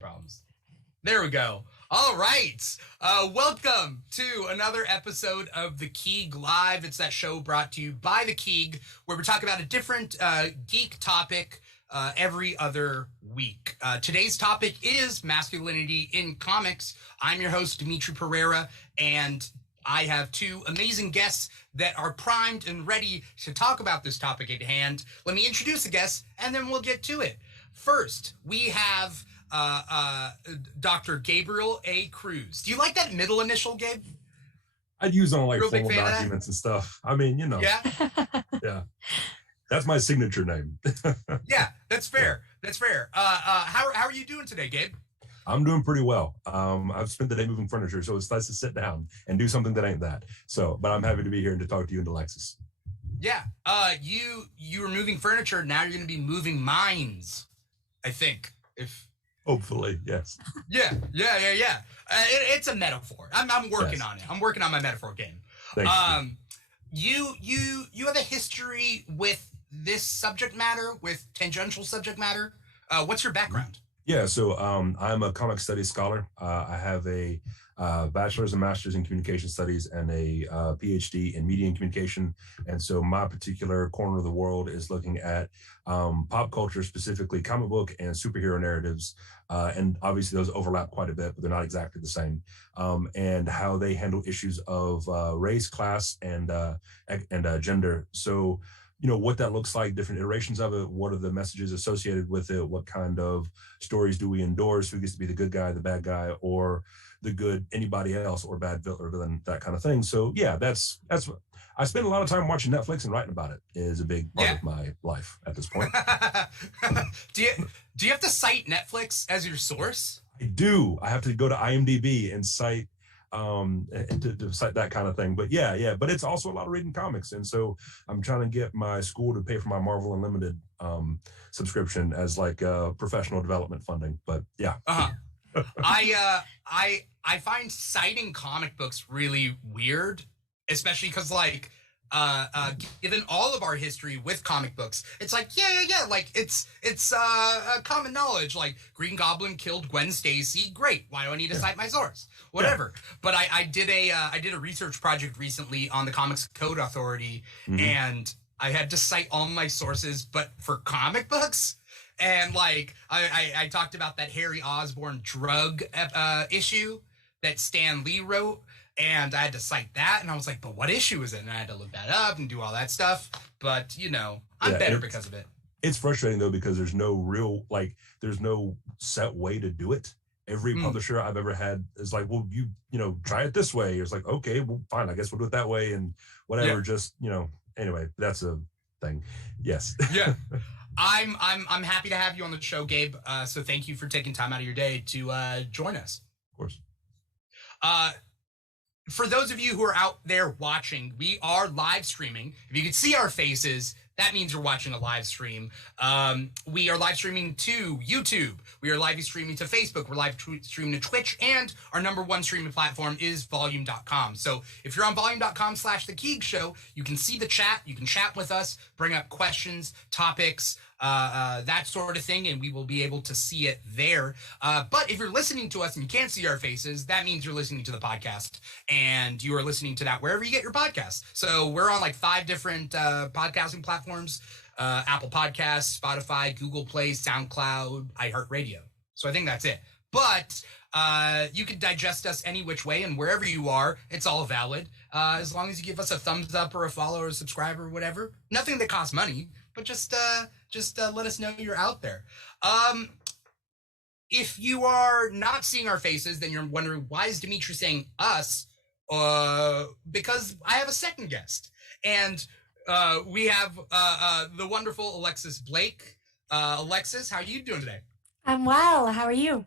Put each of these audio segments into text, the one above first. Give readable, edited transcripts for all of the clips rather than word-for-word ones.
Problems. There we go. All right. Welcome to another episode of the Keeg Live. It's that show brought to you by the Keeg, where we talk about a different geek topic every other week. Today's topic is masculinity in comics. I'm your host, Dimitri Pereira, and I have two amazing guests that are primed and ready to talk about this topic at hand. Let me introduce the guests, and then we'll get to it. First, we have Dr. Gabriel A. Cruz. Do you like that middle initial, Gabe? I'd use on like formal documents and stuff. I mean, you know. Yeah? Yeah. That's my signature name. Yeah, that's fair. That's fair. How are you doing today, Gabe? I'm doing pretty well. I've spent the day moving furniture, so it's nice to sit down and do something that ain't that. So, but I'm happy to be here and to talk to you and to Alexis. Yeah. You were moving furniture. Now you're going to be moving minds, I think. Hopefully, yes. Yeah. It's a metaphor. I'm working on it. I'm working on my metaphor game. Thanks. You have a history with this subject matter, with tangential subject matter. What's your background? Yeah, so I'm a comic studies scholar. I have a bachelor's and master's in communication studies and a PhD in media and communication. And so my particular corner of the world is looking at pop culture, specifically comic book and superhero narratives. And obviously those overlap quite a bit, but they're not exactly the same. And how they handle issues of race, class, and gender. So, you know, what that looks like, different iterations of it, what are the messages associated with it, what kind of stories do we endorse, who gets to be the good guy, the bad guy, or the good anybody else, or bad villain, that kind of thing. So yeah, that's what I spend a lot of time watching Netflix, and writing about it is a big part of my life at this point. Do you have to cite Netflix as your source? I do. I have to go to IMDb and cite to cite that kind of thing. But yeah, but it's also a lot of reading comics, and so I'm trying to get my school to pay for my Marvel Unlimited subscription as like professional development funding. But yeah. I find citing comic books really weird, especially because like given all of our history with comic books, it's like yeah, like it's common knowledge, like Green Goblin killed Gwen Stacy, great, why do I need to cite my source? Whatever. Yeah. But I did a research project recently on the Comics Code Authority, and I had to cite all my sources, but for comic books. And like I talked about that Harry Osborn drug issue that Stan Lee wrote, and I had to cite that, and I was like, but what issue is it? And I had to look that up and do all that stuff. But you know, I'm better because of it. It's frustrating though, because there's no set way to do it. Every publisher I've ever had is like, well, you know, try it this way. It's like, okay, well, fine, I guess we'll do it that way, and whatever. Yeah. Just, you know, anyway, that's a thing. Yes. Yeah. I'm happy to have you on the show, Gabe. So thank you for taking time out of your day to join us. Of course. For those of you who are out there watching, we are live streaming. If you can see our faces, that means you're watching a live stream. We are live streaming to YouTube. We are live streaming to Facebook. We're live streaming to Twitch. And our number one streaming platform is volume.com. So if you're on volume.com/The Keeg Show, you can see the chat. You can chat with us, bring up questions, topics, that sort of thing, and we will be able to see it there. But if you're listening to us and you can't see our faces, that means you're listening to the podcast, and you are listening to that wherever you get your podcasts. So we're on like 5 different podcasting platforms: Apple Podcasts, Spotify, Google Play, SoundCloud, iHeartRadio. So I think that's it. But you can digest us any which way, and wherever you are, it's all valid. As long as you give us a thumbs up or a follow or a subscribe or whatever. Nothing that costs money, but just let us know you're out there. If you are not seeing our faces, then you're wondering, why is Dimitri saying us? Because I have a second guest. And we have the wonderful Alexis Blake. Alexis, how are you doing today? I'm well. How are you?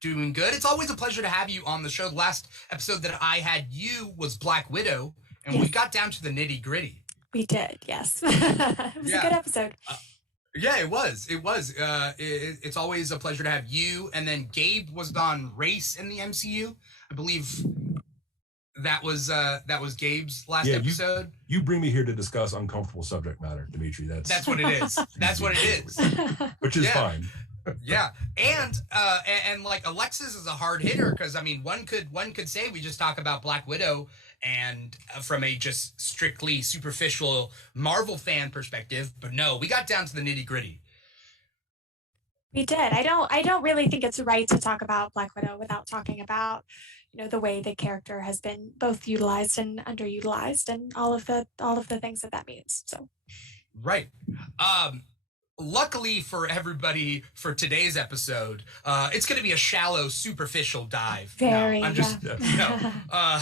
Doing good. It's always a pleasure to have you on the show. The last episode that I had you was Black Widow, and we got down to the nitty gritty. We did, yes. It was a good episode. Yeah, it was. It's always a pleasure to have you. And then Gabe was on race in the MCU. I believe that was Gabe's last episode. You bring me here to discuss uncomfortable subject matter, Dimitri. That's what it is. That's what it is. Which is fine. Yeah, and like Alexis is a hard hitter because I mean one could say we just talk about Black Widow and from a just strictly superficial Marvel fan perspective, but no, we got down to the nitty gritty. We did. I don't really think it's right to talk about Black Widow without talking about, the way the character has been both utilized and underutilized and all of the things that means. So Right. Um, Luckily for everybody for today's episode, it's going to be a shallow, superficial dive. very, No, I'm just yeah.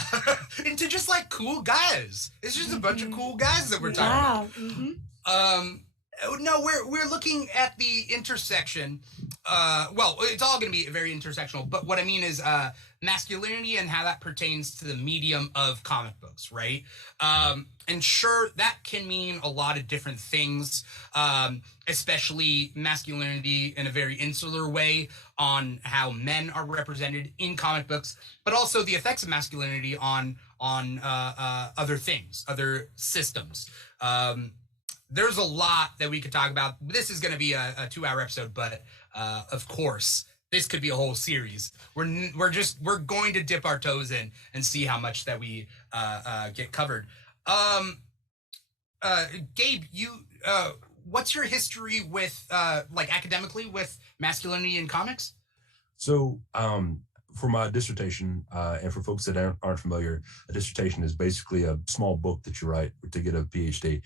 into just like cool guys. It's just a bunch of cool guys that we're talking Yeah. Mm-hmm. about. No, we're looking at the intersection. Well, it's all going to be very intersectional, but what I mean is masculinity and how that pertains to the medium of comic books, right? And sure, that can mean a lot of different things, especially masculinity in a very insular way on how men are represented in comic books, but also the effects of masculinity on other things, other systems. There's a lot that we could talk about. This is going to be a 2-hour episode, but of course, this could be a whole series. We're going to dip our toes in and see how much that we get covered. Gabe, what's your history with like academically with masculinity in comics? So, for my dissertation, and for folks that aren't familiar, a dissertation is basically a small book that you write to get a PhD.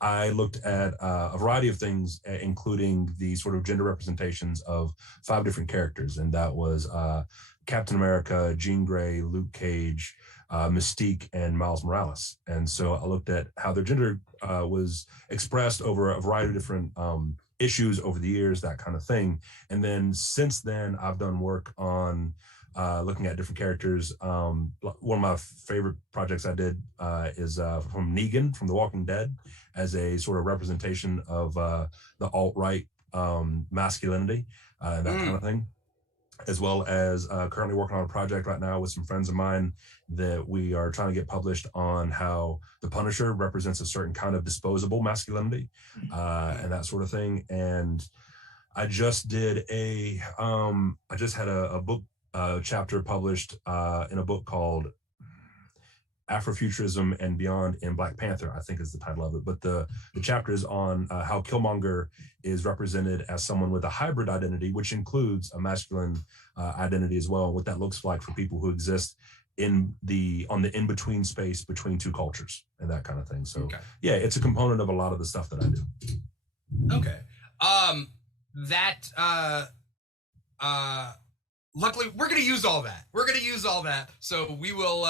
I looked at a variety of things, including the sort of gender representations of 5 different characters, and that was Captain America, Jean Grey, Luke Cage, Mystique, and Miles Morales. And so I looked at how their gender was expressed over a variety of different issues over the years, that kind of thing. And then since then, I've done work on looking at different characters. One of my favorite projects I did is from Negan from The Walking Dead, as a sort of representation of the alt-right masculinity, that kind of thing, as well as currently working on a project right now with some friends of mine that we are trying to get published on how the Punisher represents a certain kind of disposable masculinity, and that sort of thing. And I just did I just had a book chapter published in a book called Afrofuturism and Beyond in Black Panther, I think is the title of it. But the chapter is on how Killmonger is represented as someone with a hybrid identity, which includes a masculine identity as well, and what that looks like for people who exist on the in-between space between 2 cultures and that kind of thing. So yeah, it's a component of a lot of the stuff that I do. Okay. Luckily, we're going to use all that. So we will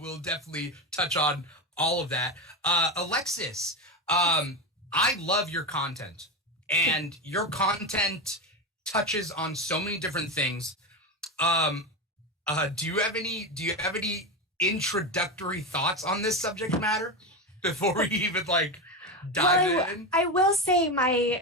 we'll definitely touch on all of that. Alexis, I love your content, and your content touches on so many different things. Do you have any introductory thoughts on this subject matter before we even dive in? I will say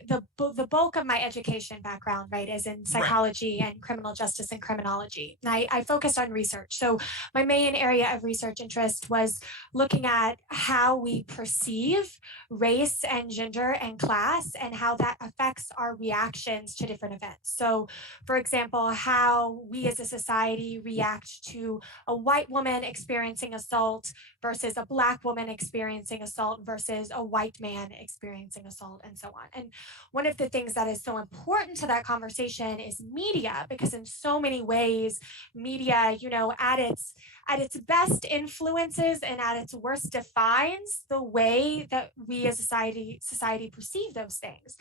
the bulk of my education background, right, is in psychology and criminal justice and criminology. And I focused on research. So my main area of research interest was looking at how we perceive race and gender and class and how that affects our reactions to different events. So, for example, how we as a society react to a white woman experiencing assault versus a Black woman experiencing assault versus a white man experiencing assault, and so on. And one of the things that is so important to that conversation is media, because in so many ways, media, at its best influences and at its worst defines the way that we as a society perceive those things.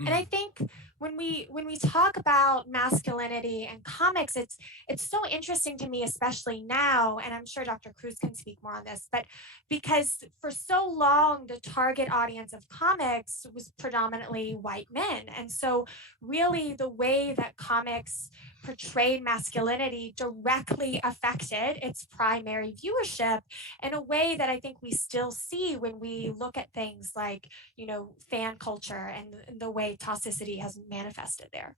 And I think when we talk about masculinity and comics, it's so interesting to me, especially now, and I'm sure Dr. Cruz can speak more on this, but because for so long, the target audience of comics was predominantly white men. And so really the way that comics portrayed masculinity directly affected its primary viewership in a way that I think we still see when we look at things like, fan culture and the way toxicity has manifested there.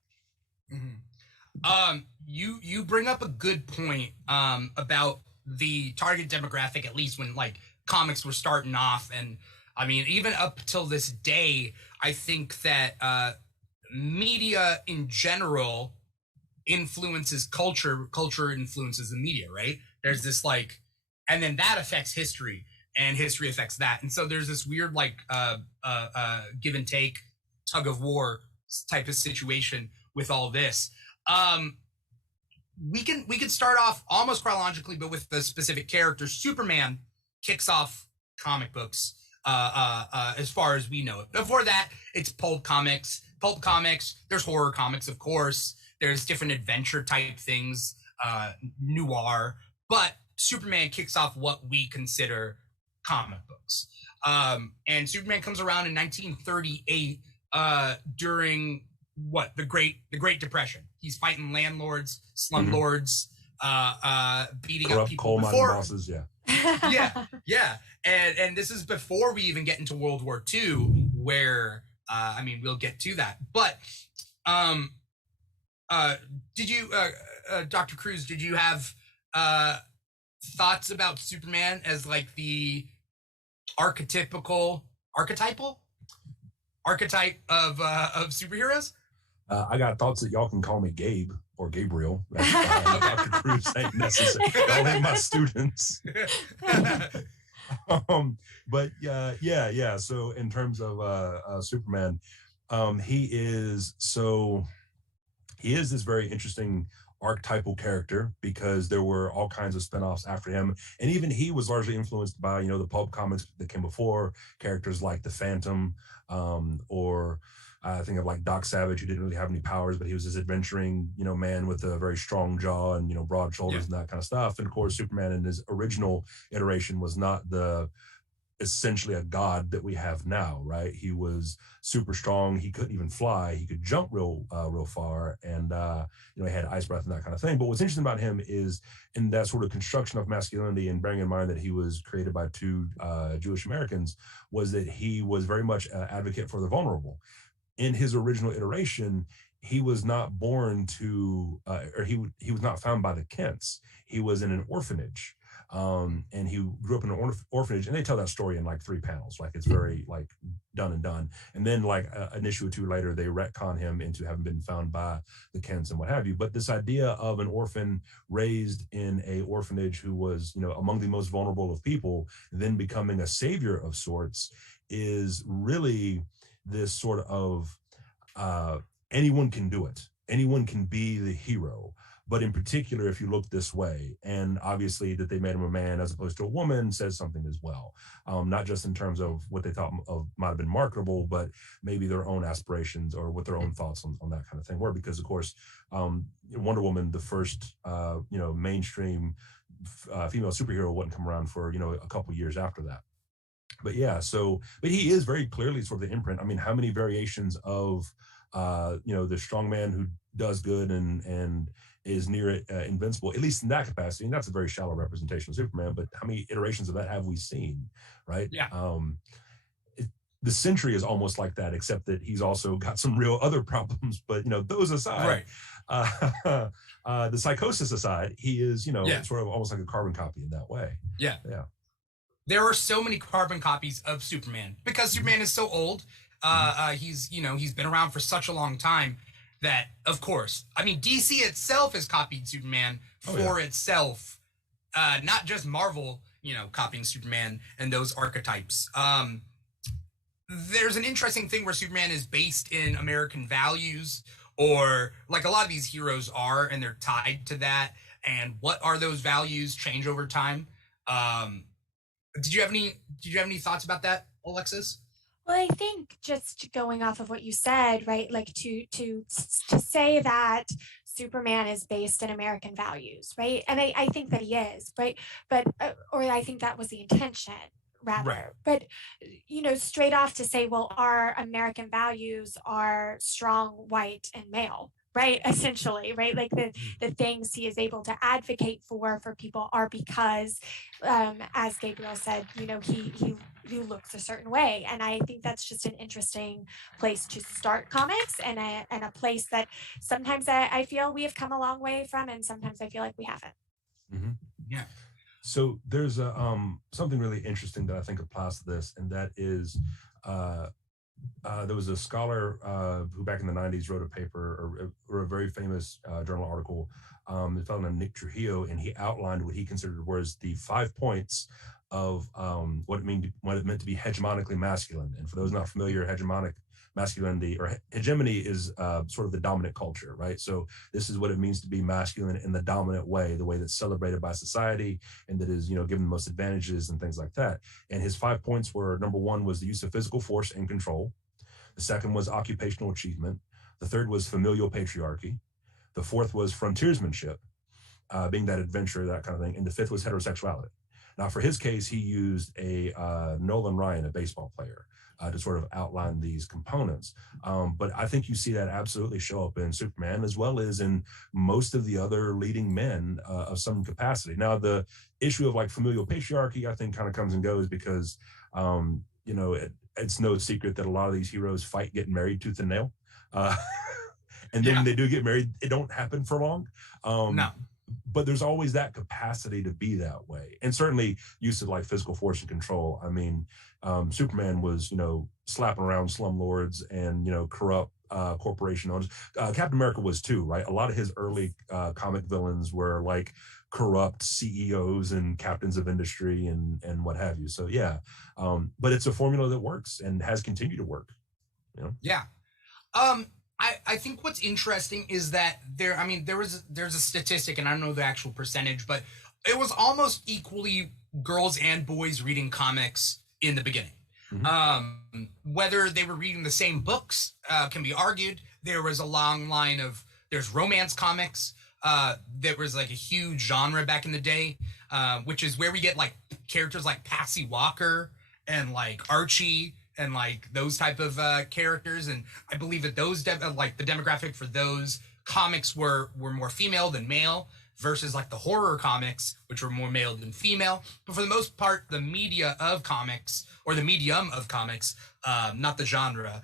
You bring up a good point about the target demographic, at least when comics were starting off. And I mean, even up till this day, I think that media in general influences culture, culture influences the media, right? There's this like, and then that affects history, and history affects that, and so there's this weird like give and take, tug of war type of situation with all this. We can start off almost chronologically, but with the specific character. Superman kicks off comic books as far as we know it. Before that, it's pulp comics. There's horror comics, of course. There's different adventure type things, noir. But Superman kicks off what we consider comic books. And Superman comes around in 1938 during the Great Depression. He's fighting landlords, slumlords, beating corrupt up people coal mining before bosses. yeah. And this is before we even get into World War II, where I mean, we'll get to that. But did you, Dr. Cruz, did you have thoughts about Superman as like the archetype of superheroes? I got thoughts that y'all can call me Gabe or Gabriel. Dr. Cruz ain't necessary. Y'all ain't my students. But yeah. So in terms of Superman, he is this very interesting archetypal character because there were all kinds of spinoffs after him, and even he was largely influenced by the pulp comics that came before, characters like the Phantom, or I think of like Doc Savage, who didn't really have any powers, but he was this adventuring man with a very strong jaw and broad shoulders and that kind of stuff. And of course, Superman in his original iteration was not essentially a god that we have now, right? He was super strong. He couldn't even fly. He could jump real far, and he had ice breath and that kind of thing. But what's interesting about him is in that sort of construction of masculinity, and bearing in mind that he was created by two Jewish Americans, was that he was very much an advocate for the vulnerable. In his original iteration, he was not born to, or he was not found by the Kents. He was in an orphanage. And he grew up in an orphanage, and they tell that story in like 3 panels. Like it's very like done and done. And then like an issue or two later, they retcon him into having been found by the Kents and what have you. But this idea of an orphan raised in a orphanage who was, among the most vulnerable of people, then becoming a savior of sorts, is really this sort of anyone can do it. Anyone can be the hero. But in particular, if you look this way, and obviously that they made him a man as opposed to a woman says something as well. Not just in terms of what they thought might have been marketable, but maybe their own aspirations or what their own thoughts on that kind of thing were. Because of course, Wonder Woman, the first mainstream female superhero, wouldn't come around for a couple years after that. But yeah, but he is very clearly sort of the imprint. I mean, how many variations of the strong man who does good and is near invincible, at least in that capacity, and that's a very shallow representation of Superman, but how many iterations of that have we seen, right? Yeah. The Sentry is almost like that, except that he's also got some real other problems, but those aside, right. The psychosis aside, he is sort of almost like a carbon copy in that way. Yeah. There are so many carbon copies of Superman because Superman is so old. He's been around for such a long time that, of course, I mean, DC itself has copied Superman for itself, not just Marvel, copying Superman and those archetypes. There's an interesting thing where Superman is based in American values, or like a lot of these heroes are, and they're tied to that. And what are those values change over time? Did you have any thoughts about that, Alexis? Well, I think just going off of what you said, right, like to say that Superman is based in American values, right, and I think that he is, right, but or I think that was the intention, rather, right. But straight off to say, well, our American values are strong, white, and male, right, essentially, right, like the things he is able to advocate for people are because, as Gabriel said, he looks a certain way, and I think that's just an interesting place to start comics, and a place that sometimes I feel we have come a long way from, and sometimes I feel like we haven't. Mm-hmm. Yeah. So there's something really interesting that I think applies to this, and that is There was a scholar who back in the 90s wrote a paper or a very famous journal article, a fellow named Nick Trujillo, and he outlined what he considered was the 5 points of what it meant to be hegemonically masculine. And for those not familiar, hegemonic masculinity or hegemony is sort of the dominant culture, right? So this is what it means to be masculine in the dominant way, the way that's celebrated by society and that is, given the most advantages and things like that. And his 5 points were, number one was the use of physical force and control. The second was occupational achievement. The third was familial patriarchy. The fourth was frontiersmanship, being that adventure, that kind of thing. And the fifth was heterosexuality. Now, for his case, he used a Nolan Ryan, a baseball player, to sort of outline these components. But I think you see that absolutely show up in Superman as well as in most of the other leading men of some capacity. Now, the issue of like familial patriarchy, I think kind of comes and goes because, it's no secret that a lot of these heroes fight getting married tooth and nail. And then when they do get married, it don't happen for long. No. But there's always that capacity to be that way. And certainly use of like physical force and control. I mean, Superman was, slapping around slumlords and, corrupt corporation owners. Captain America was too, right? A lot of his early comic villains were like corrupt CEOs and captains of industry and what have you. So yeah, but it's a formula that works and has continued to work. Yeah. I think what's interesting is that there's a statistic, and I don't know the actual percentage, but it was almost equally girls and boys reading comics in the beginning. Mm-hmm. Whether they were reading the same books can be argued. There was a long line of there's romance comics. There was like a huge genre back in the day, which is where we get like characters like Patsy Walker and like Archie and like those type of characters. And I believe that those the demographic for those comics were more female than male versus like the horror comics, which were more male than female. But for the most part, the media of comics or the medium of comics, not the genre,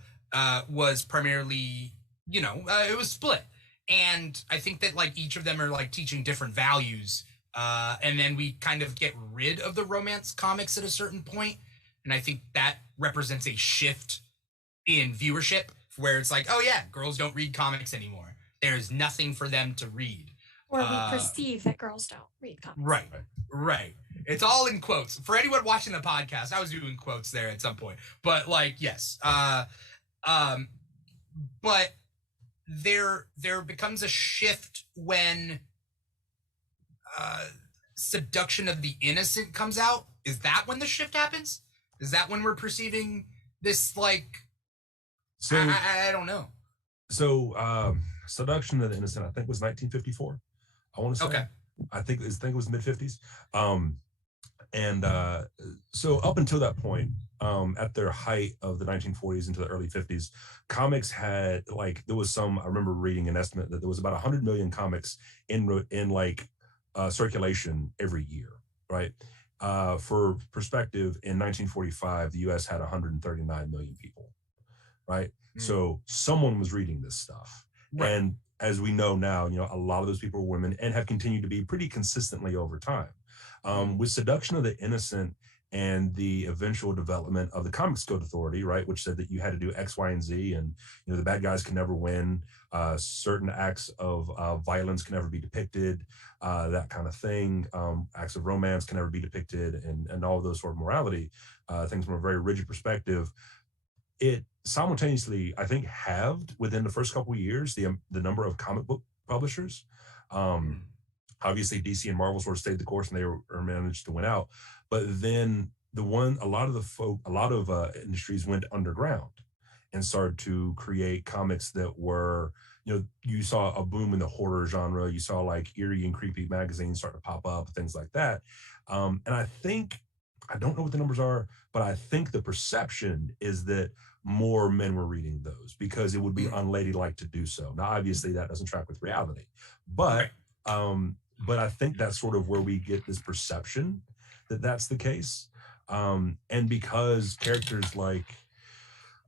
was primarily, it was split. And I think that like each of them are like teaching different values. And then we kind of get rid of the romance comics at a certain point. And I think that represents a shift in viewership where it's like, oh yeah, girls don't read comics anymore. There's nothing for them to read. Or we perceive that girls don't read comics. Right. It's all in quotes. For anyone watching the podcast, I was doing quotes there at some point. But like, yes. But there becomes a shift when Seduction of the Innocent comes out. Is that when the shift happens? Is that when we're perceiving this like? So I don't know. So Seduction of the Innocent, I think, was 1954. I want to say. Okay. I think it was mid 50s. So up until that point, at their height of the 1940s into the early 50s, comics had there was I remember reading an estimate that there was about 100 million comics in circulation every year, right? For perspective, in 1945, the US had 139 million people, right? So someone was reading this stuff. Right. And as we know now, a lot of those people are women and have continued to be pretty consistently over time. With Seduction of the Innocent and the eventual development of the Comics Code Authority, right, which said that you had to do X, Y, and Z, and the bad guys can never win, certain acts of violence can never be depicted, that kind of thing, acts of romance can never be depicted, and all of those sort of morality things from a very rigid perspective. It simultaneously, I think, halved within the first couple of years the number of comic book publishers. Obviously, DC and Marvel sort of stayed the course, and they were managed to win out. But then a lot of industries went underground and started to create comics that were, you saw a boom in the horror genre. You saw like eerie and creepy magazines start to pop up, things like that. And I don't know what the numbers are, but I think the perception is that more men were reading those because it would be unladylike to do so. Now, obviously, that doesn't track with reality, but I think that's sort of where we get this perception that that's the case. And because characters like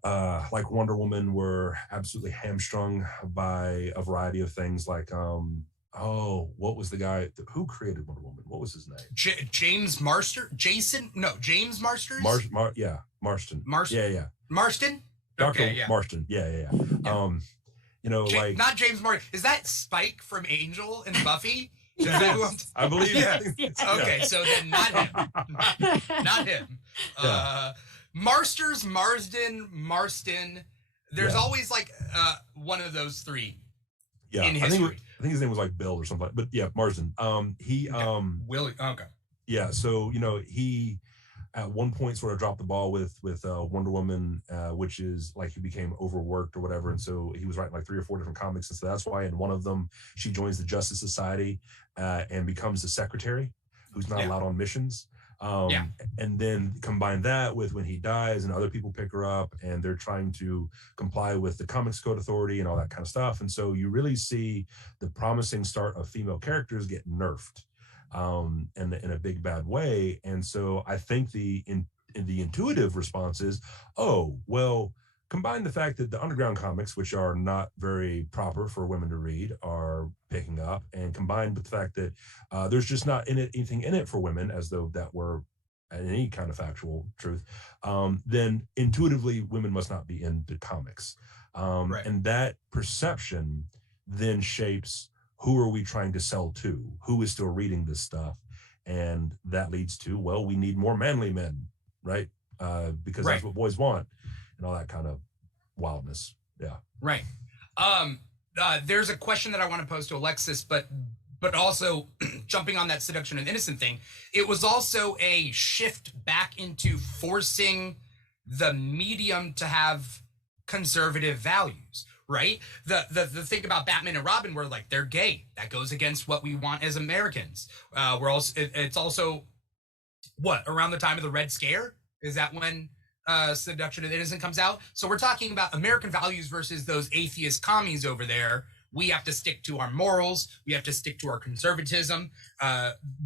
Wonder Woman were absolutely hamstrung by a variety of things, like what was the guy who created Wonder Woman? What was his name? James Marsters. James Marsters. Marston. Yeah. Yeah. Marston. Dr. Okay, yeah. Marston. Yeah. You know, like not James Marsden. Is that Spike from Angel and Buffy? Is Yes. that who I believe. Yes. Okay, so then not him. Not him. Marsters, Marston. There's always like one of those three in history. I think his name was like Bill or something. But yeah, Marsden. Willie. Okay. Yeah. So he at one point sort of dropped the ball with Wonder Woman, which is like he became overworked or whatever, and so he was writing like 3 or 4 different comics, and so that's why in one of them she joins the Justice Society and becomes the secretary who's not allowed on missions. And then combine that with when he dies and other people pick her up and they're trying to comply with the Comics Code Authority and all that kind of stuff, and so you really see the promising start of female characters get nerfed in a big bad way. And so I think the intuitive response is, oh well, combine the fact that the underground comics, which are not very proper for women to read, are picking up, and combined with the fact that there's just not anything in it for women, as though that were any kind of factual truth, then intuitively women must not be into comics. And that perception then shapes, who are we trying to sell to? Who is still reading this stuff? And that leads to, well, we need more manly men, right? Because that's what boys want, and all that kind of wildness. Yeah. Right. There's a question that I want to pose to Alexis, but also jumping on that seduction and innocent thing, it was also a shift back into forcing the medium to have conservative values. Right. The thing about Batman and Robin, where like they're gay, that goes against what we want as Americans. It's also what, around the time of the Red Scare? Is that when Seduction and Innocent comes out? So we're talking about American values versus those atheist commies over there. We have to stick to our morals. We have to stick to our conservatism.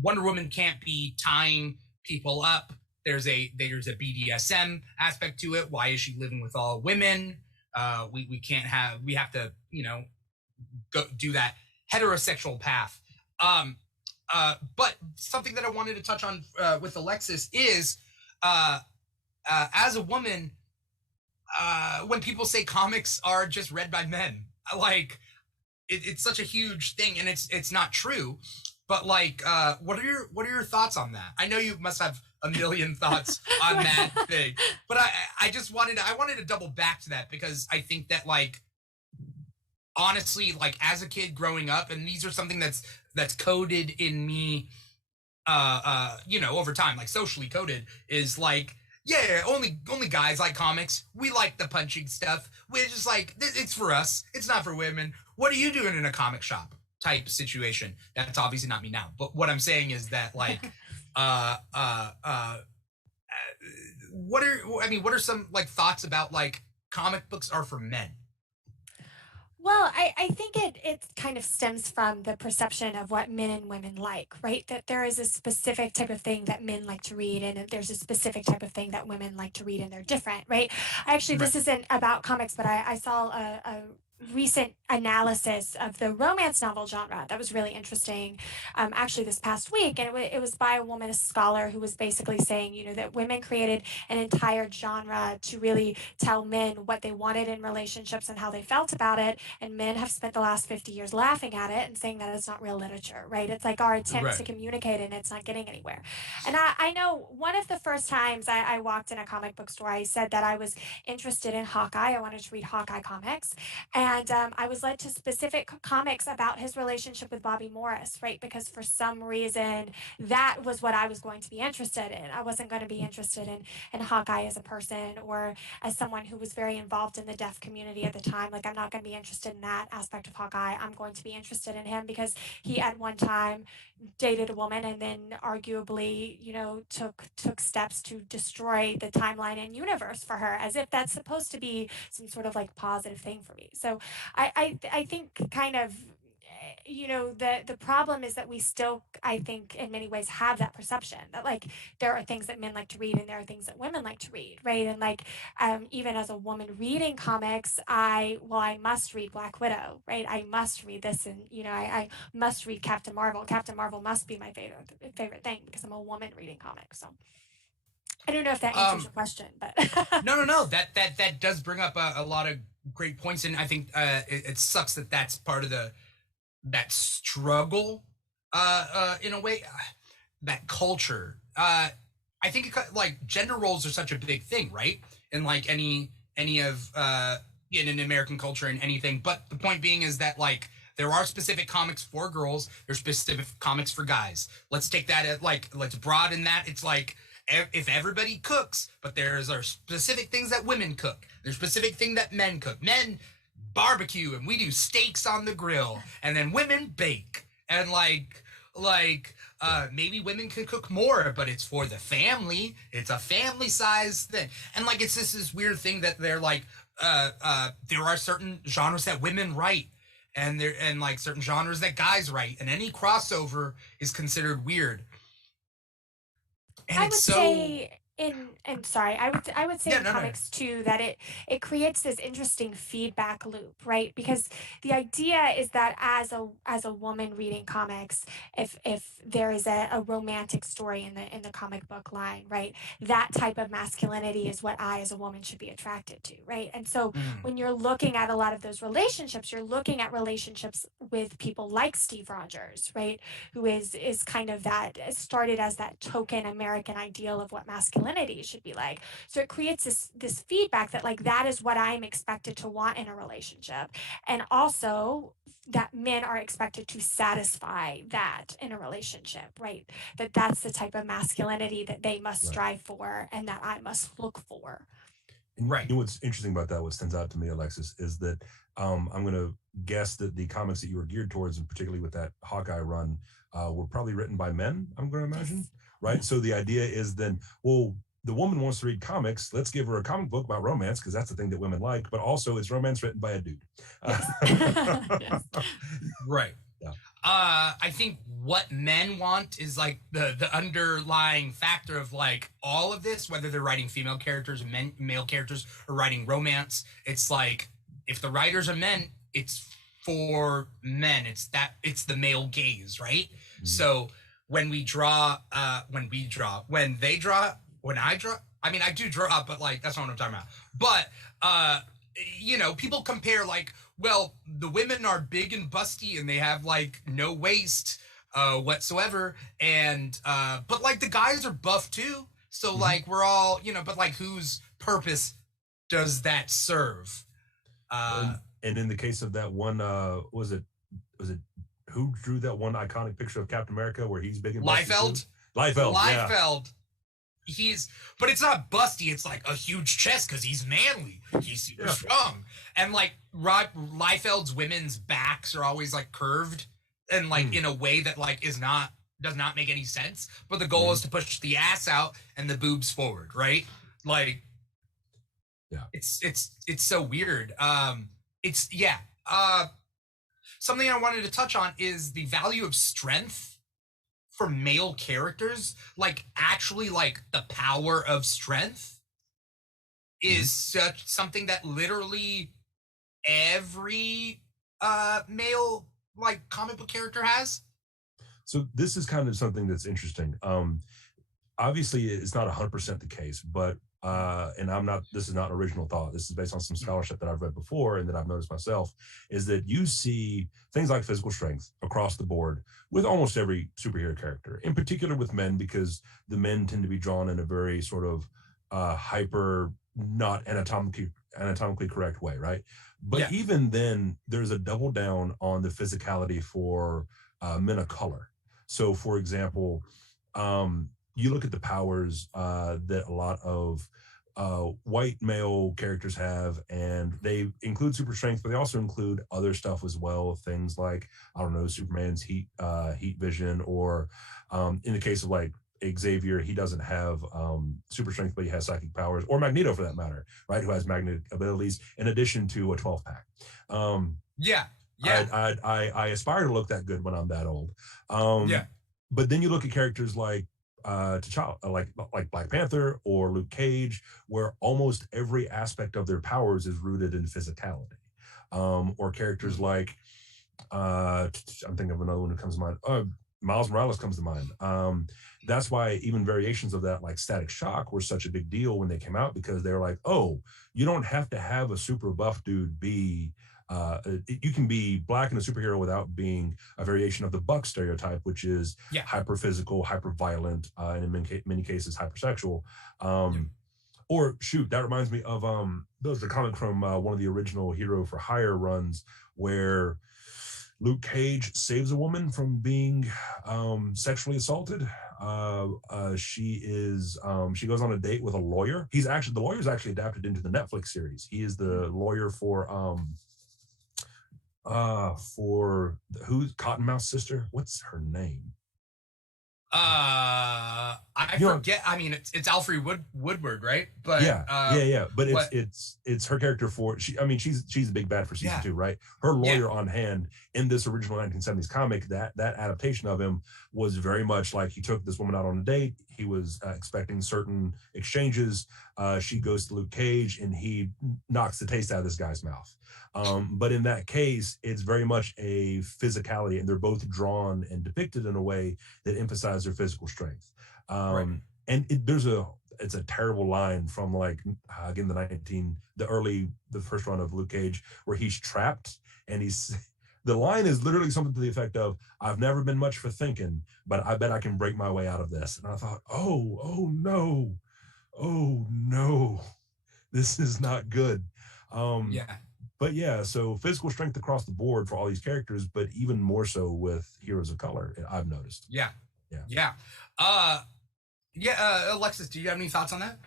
Wonder Woman can't be tying people up. There's a BDSM aspect to it. Why is she living with all women? We can't have, we have to, go do that heterosexual path. But something that I wanted to touch on with Alexis is, as a woman, when people say comics are just read by men, like it's such a huge thing, and it's not true. But like, what are your thoughts on that? I know you must have a million thoughts on that thing, but I wanted to double back to that, because I think that, like, honestly, like as a kid growing up, and these are something that's coded in me, over time, like socially coded, is like, yeah, only guys like comics. We like the punching stuff. We're just like, it's for us. It's not for women. What are you doing in a comic shop type situation? That's obviously not me now. But what I'm saying is that, like, what are some like thoughts about like comic books are for men? Well, I think it kind of stems from the perception of what men and women like, right? That there is a specific type of thing that men like to read, and there's a specific type of thing that women like to read, and they're different, right? This isn't about comics, but I saw a recent analysis of the romance novel genre that was really interesting, actually this past week, and it was by a woman, a scholar, who was basically saying, that women created an entire genre to really tell men what they wanted in relationships and how they felt about it, and men have spent the last 50 years laughing at it and saying that it's not real literature, right? It's like our attempt to communicate, and it's not getting anywhere. And I know one of the first times I walked in a comic book store, I said that I was interested in Hawkeye. I wanted to read Hawkeye comics, and I was led to specific comics about his relationship with Bobby Morris, right? Because for some reason, that was what I was going to be interested in. I wasn't going to be interested in Hawkeye as a person, or as someone who was very involved in the deaf community at the time. Like, I'm not going to be interested in that aspect of Hawkeye. I'm going to be interested in him because he at one time dated a woman, and then arguably, took steps to destroy the timeline and universe for her, as if that's supposed to be some sort of like positive thing for me. So I think kind of, the problem is that we still, I think, in many ways have that perception that, like, there are things that men like to read and there are things that women like to read, right? And like, even as a woman reading comics, I must read Black Widow, right? I must read this, and I must read Captain Marvel. Captain Marvel must be my favorite thing because I'm a woman reading comics. So I don't know if that answers your question, but No. That does bring up a lot of great points, and I think it sucks that that's part of that struggle, in a way, that culture. I think like gender roles are such a big thing, right? In like any of in an American culture and anything. But the point being is that like there are specific comics for girls. There's specific comics for guys. Let's take that at like let's broaden that. It's like if everybody cooks, but there's are specific things that women cook. There's specific thing that men cook. Men barbecue and we do steaks on the grill, and then women bake and like maybe women can cook more, but it's for the family. It's a family size thing. And like it's this weird thing that they're like there are certain genres that women write and like certain genres that guys write, and any crossover is considered weird. And I would say I would say in comics too that it creates this interesting feedback loop, right? Because the idea is that as a woman reading comics, if there is a romantic story in the comic book line, right, that type of masculinity is what I as a woman should be attracted to, right? And so when you're looking at a lot of those relationships, you're looking at relationships with people like Steve Rogers, right, who is kind of that started as that token American ideal of what masculinity should be like. So it creates this feedback that like that is what I'm expected to want in a relationship, and also that men are expected to satisfy that in a relationship, right? That's the type of masculinity that they must strive for and that I must look for. Right. You know what's interesting about that, what stands out to me, Alexis, is that I'm going to guess that the comics that you were geared towards, and particularly with that Hawkeye run, were probably written by men, I'm going to imagine. Yes. Right. So the idea is then, well, the woman wants to read comics. Let's give her a comic book about romance because that's the thing that women like. But also, it's romance written by a dude. Yes. Right. Yeah. I think what men want is like the underlying factor of like all of this, whether they're writing female characters, male characters, or writing romance. It's like if the writers are men, it's for men. It's the male gaze, right? Mm-hmm. So when they draw, when I draw, I mean, I do draw, but like, that's not what I'm talking about. But, people compare like, well, the women are big and busty and they have like no waist whatsoever. And, but like the guys are buff too. So like, we're all, but like whose purpose does that serve? And in the case of that one, was it who drew that one iconic picture of Captain America where he's big and busty? Liefeld. Yeah. But it's not busty. It's like a huge chest because he's manly. He's super strong. And like Liefeld's women's backs are always like curved and like in a way that like does not make any sense. But the goal is to push the ass out and the boobs forward, right? Like, it's so weird. Something I wanted to touch on is the value of strength for male characters. Like actually like the power of strength is such something that literally every male like comic book character has. So this is kind of something that's interesting. Obviously it's not 100% the case, but this is not original thought. This is based on some scholarship that I've read before and that I've noticed myself, is that you see things like physical strength across the board with almost every superhero character, in particular with men, because the men tend to be drawn in a very sort of hyper, not anatomically correct way, right? But even then, there's a double down on the physicality for men of color. So for example, you look at the powers that a lot of white male characters have, and they include super strength, but they also include other stuff as well. Things like, I don't know, Superman's heat vision, or in the case of like Xavier, he doesn't have super strength, but he has psychic powers, or Magneto for that matter, right? Who has magnetic abilities in addition to a 12-pack. I aspire to look that good when I'm that old. But then you look at characters like T'Challa, like Black Panther or Luke Cage, where almost every aspect of their powers is rooted in physicality. Or characters like I'm thinking of another one who comes to mind. Miles Morales comes to mind. That's why even variations of that, like Static Shock, were such a big deal when they came out, because they were like, oh, you don't have to have a super buff dude be. You can be black and a superhero without being a variation of the buck stereotype, which is hyper physical, hyper violent, and in many cases hypersexual. Or shoot, that reminds me of there was a comic from one of the original Hero for Hire runs where Luke Cage saves a woman from being sexually assaulted. She goes on a date with a lawyer. The lawyer is actually adapted into the Netflix series. He is the lawyer for who's Cottonmouth's sister? What's her name? I forget. I mean, it's Alfred Woodward, right? But But it's her character for she. I mean, she's the big bad for season 2, right? Her lawyer on hand in this original 1970s comic. That adaptation of him was very much like he took this woman out on a date. He was expecting certain exchanges. She goes to Luke Cage, and he knocks the taste out of this guy's mouth. But in that case, it's very much a physicality, and they're both drawn and depicted in a way that emphasize their physical strength. And it's a terrible line from like again the first run of Luke Cage, where he's trapped, and the line is literally something to the effect of, "I've never been much for thinking, but I bet I can break my way out of this." And I thought, oh no, this is not good. But yeah, so physical strength across the board for all these characters, but even more so with heroes of color, I've noticed. Alexis, do you have any thoughts on that?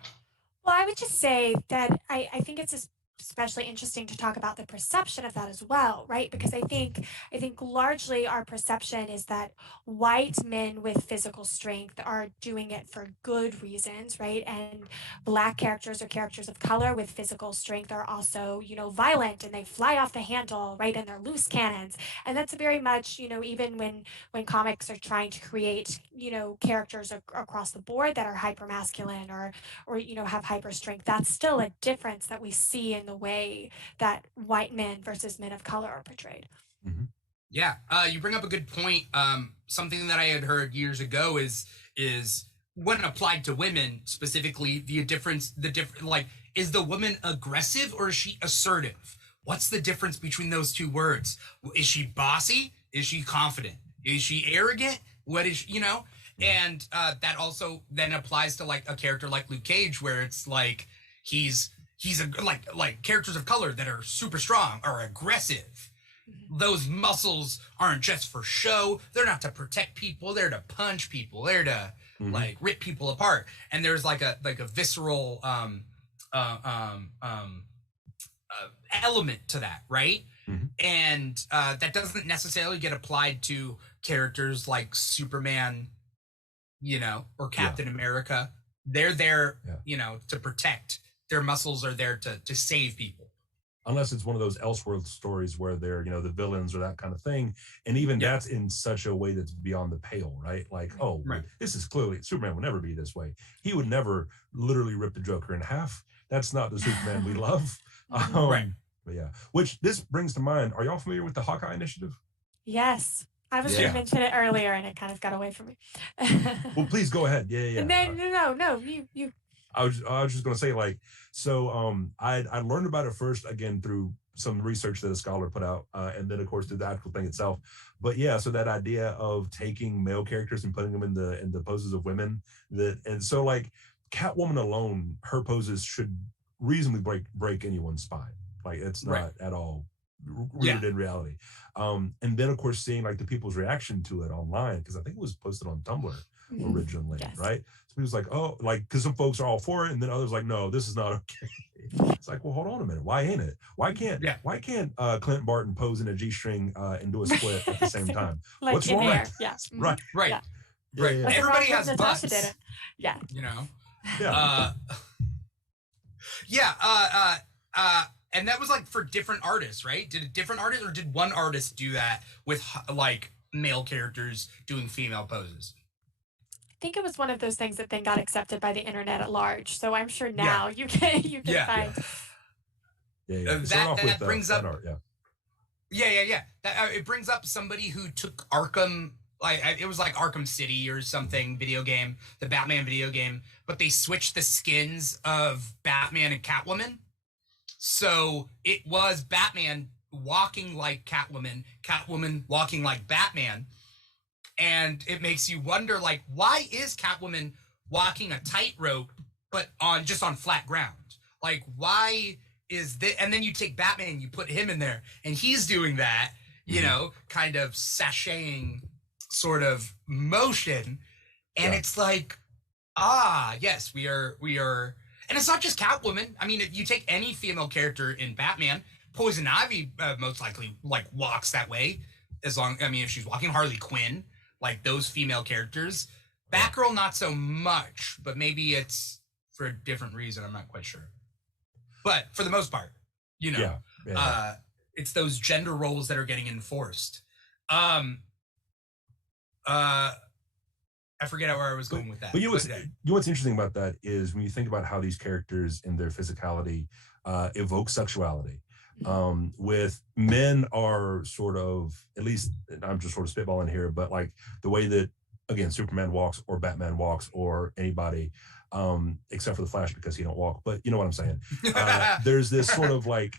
Well, I would just say that I think it's especially interesting to talk about the perception of that as well, right? Because I think largely our perception is that white men with physical strength are doing it for good reasons, right? And black characters or characters of color with physical strength are also, violent, and they fly off the handle, right? And they're loose cannons. And that's very much, even when comics are trying to create, characters across the board that are hyper masculine or have hyper strength, that's still a difference that we see in the way that white men versus men of color are portrayed. You bring up a good point. Something that I had heard years ago is when applied to women specifically, the difference, like, is the woman aggressive or is she assertive? What's the difference between those two words? Is she bossy? Is she confident? Is she arrogant? What is, and that also then applies to like a character like Luke Cage, where it's like he's like characters of color that are super strong are aggressive. Those muscles aren't just for show. They're not to protect people. They're to punch people. They're to like rip people apart. And there's like a visceral element to that, right? And that doesn't necessarily get applied to characters like Superman, or Captain America. They're there, to protect. Their muscles are there to save people. Unless it's one of those Elseworld stories where they're, the villains or that kind of thing. And even that's in such a way that's beyond the pale, right? Like, this is clearly, Superman would never be this way. He would never literally rip the Joker in half. That's not the Superman we love. But yeah, which this brings to mind, are y'all familiar with the Hawkeye Initiative? Yes. I was going to mention it earlier and it kind of got away from me. Well, please go ahead. Yeah. No, you. I was just going to say, like, so I learned about it first, again, through some research that a scholar put out, and then, of course, through the actual thing itself. But yeah, so that idea of taking male characters and putting them in the poses of women, and so like Catwoman alone, her poses should reasonably break anyone's spine. Like, it's not at all rooted in reality. And then, of course, seeing like the people's reaction to it online, because I think it was posted on Tumblr originally, right? So he was like, oh, like, because some folks are all for it, and then others like, no, this is not okay. It's like, well, hold on a minute, why ain't it? Why can't Clint Barton pose in a G-string and do a split at the same time? Like what's wrong? Right. Everybody has butts. And that was like for different artists, right? Did a different artist, or did one artist do that with like male characters doing female poses? I think it was one of those things that then got accepted by the internet at large. So I'm sure now you can find. That brings up. It brings up somebody who took Arkham it was like Arkham City or something video game, the Batman video game, but they switched the skins of Batman and Catwoman. So it was Batman walking like Catwoman, Catwoman walking like Batman. And it makes you wonder, like, why is Catwoman walking a tightrope, but on flat ground? Like, why is this? And then you take Batman and you put him in there, and he's doing that, you know, kind of sashaying sort of motion. And it's like, yes, we are. And it's not just Catwoman. I mean, if you take any female character in Batman, Poison Ivy most likely like walks that way. If she's walking, Harley Quinn, like those female characters. Batgirl, not so much, but maybe it's for a different reason. I'm not quite sure. But for the most part, you know, it's those gender roles that are getting enforced. I forget where I was going with that. But you know what's interesting about that is when you think about how these characters in their physicality evoke sexuality. With men are sort of, at least I'm just sort of spitballing here, but like the way that, again, Superman walks or Batman walks or anybody, except for the Flash because he don't walk, but you know what I'm saying? There's this sort of like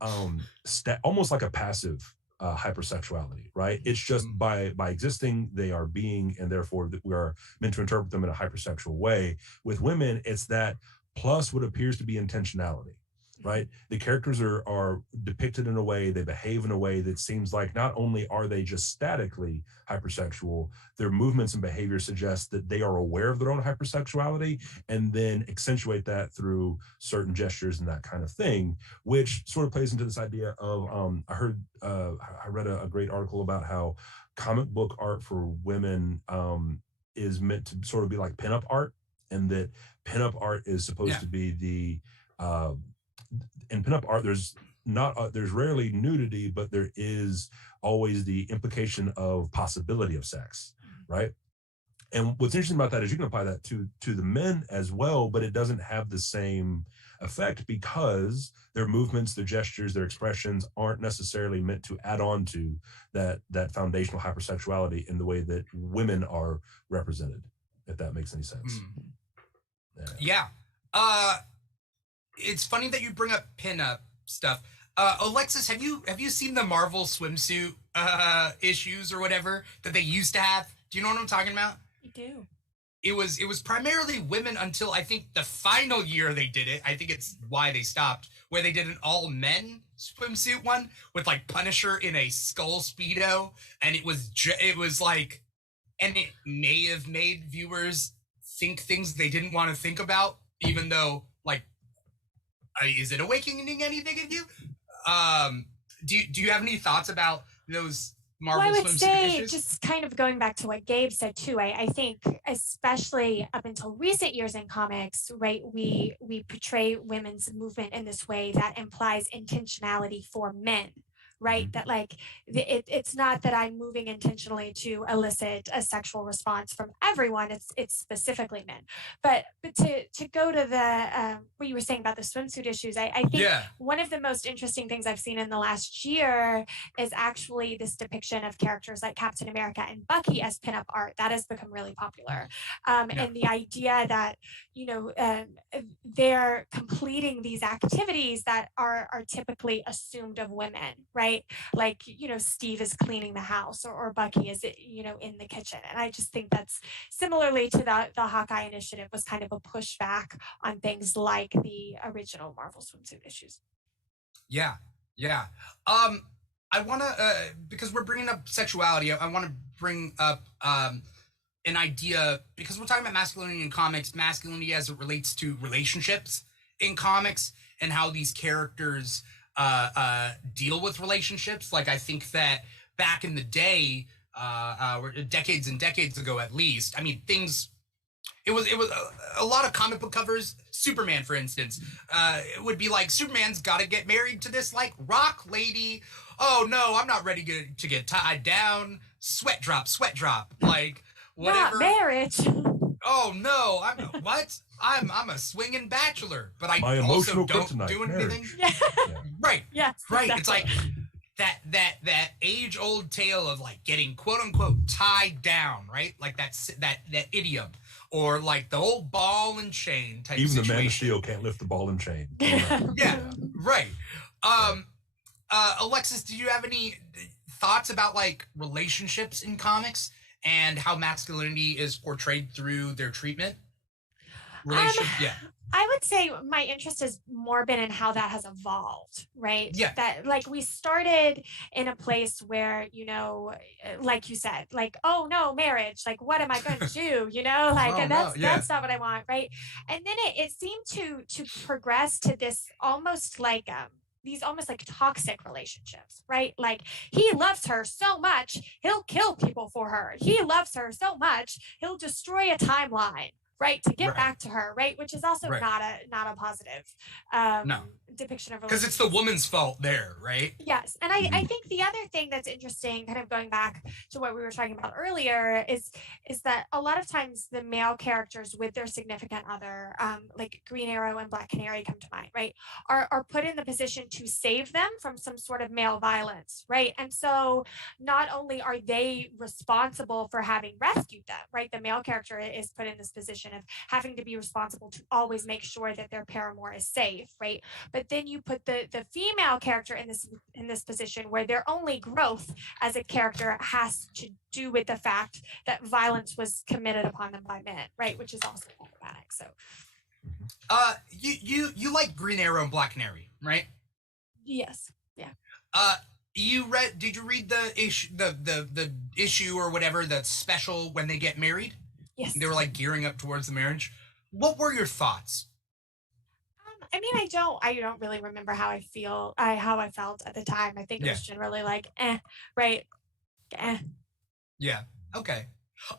almost like a passive hypersexuality, right? It's just by existing, they are being, and therefore we are meant to interpret them in a hypersexual way. With women, it's that plus what appears to be intentionality, right? The characters are depicted in a way, they behave in a way that seems like not only are they just statically hypersexual, their movements and behavior suggest that they are aware of their own hypersexuality and then accentuate that through certain gestures and that kind of thing, which sort of plays into this idea of, I read a great article about how comic book art for women is meant to sort of be like pinup art, and that pinup art is supposed to be the, in pinup art, there's rarely nudity, but there is always the implication of possibility of sex, right? And what's interesting about that is you can apply that to the men as well, but it doesn't have the same effect because their movements, their gestures, their expressions aren't necessarily meant to add on to that foundational hypersexuality in the way that women are represented, if that makes any sense. It's funny that you bring up pinup stuff. Alexis, have you seen the Marvel swimsuit issues or whatever that they used to have? Do you know what I'm talking about? I do. It was primarily women until I think the final year they did it. I think it's why they stopped, where they did an all men swimsuit one with like Punisher in a skull Speedo, and it was like, and it may have made viewers think things they didn't want to think about, even though like, is it awakening anything in you? Do you have any thoughts about those Marvel I would say, issues? just kind of going back to what Gabe said too, I think especially up until recent years in comics, right, we portray women's movement in this way that implies intentionality for men, right? That like it's not that I'm moving intentionally to elicit a sexual response from everyone. It's specifically men. But to go to the what you were saying about the swimsuit issues, I think one of the most interesting things I've seen in the last year is actually this depiction of characters like Captain America and Bucky as pinup art. That has become really popular, and the idea that they're completing these activities that are typically assumed of women, right? Like, Steve is cleaning the house or Bucky is, in the kitchen. And I just think that's similarly to the Hawkeye initiative was kind of a pushback on things like the original Marvel swimsuit issues. Yeah. I want to, because we're bringing up sexuality, I want to bring up an idea, because we're talking about masculinity in comics, masculinity as it relates to relationships in comics and how these characters deal with relationships. Like, I think that back in the day, decades and decades ago at least, I mean, it was a lot of comic book covers. Superman, for instance, it would be like, Superman's got to get married to this like rock lady. Oh no, I'm not ready to get tied down. Sweat drop, like whatever. Not marriage. Oh no, I'm a swinging bachelor, but I My also don't kryptonite, do anything. Yeah. Right. Yes. Right. Exactly. It's like, that age old tale of like getting quote unquote tied down, right? Like that idiom, or like the old ball and chain type. Even situation. the man of steel can't lift the ball and chain. Yeah, right. Alexis, do you have any thoughts about like relationships in comics and how masculinity is portrayed through their treatment? Yeah. I would say my interest has more been in how that has evolved, right? Yeah. That like we started in a place where, you know, like you said, like, oh no, marriage, like what am I going to do? You know, like Oh, and no, that's not what I want, right? And then it seemed to progress to this almost like these almost like toxic relationships, right? Like he loves her so much, he'll kill people for her. He loves her so much, he'll destroy a timeline, right, to get back to her, right, which is also not a positive depiction of relationships. Because it's the woman's fault there, right? Yes. And I think the other thing that's interesting, kind of going back to what we were talking about earlier, is that a lot of times the male characters with their significant other, like Green Arrow and Black Canary come to mind, right, are put in the position to save them from some sort of male violence, right? And so not only are they responsible for having rescued them, right, the male character is put in this position of having to be responsible to always make sure that their paramour is safe, right? But then you put the female character in this position where their only growth as a character has to do with the fact that violence was committed upon them by men, right? Which is also problematic. So you like Green Arrow and Black Canary, right? Yes. Yeah. Did you read the issue or whatever that's special when they get married? Yes. They were like gearing up towards the marriage. What were your thoughts? I mean, I don't really remember how I felt at the time. I think it was generally like, right. Yeah. Okay.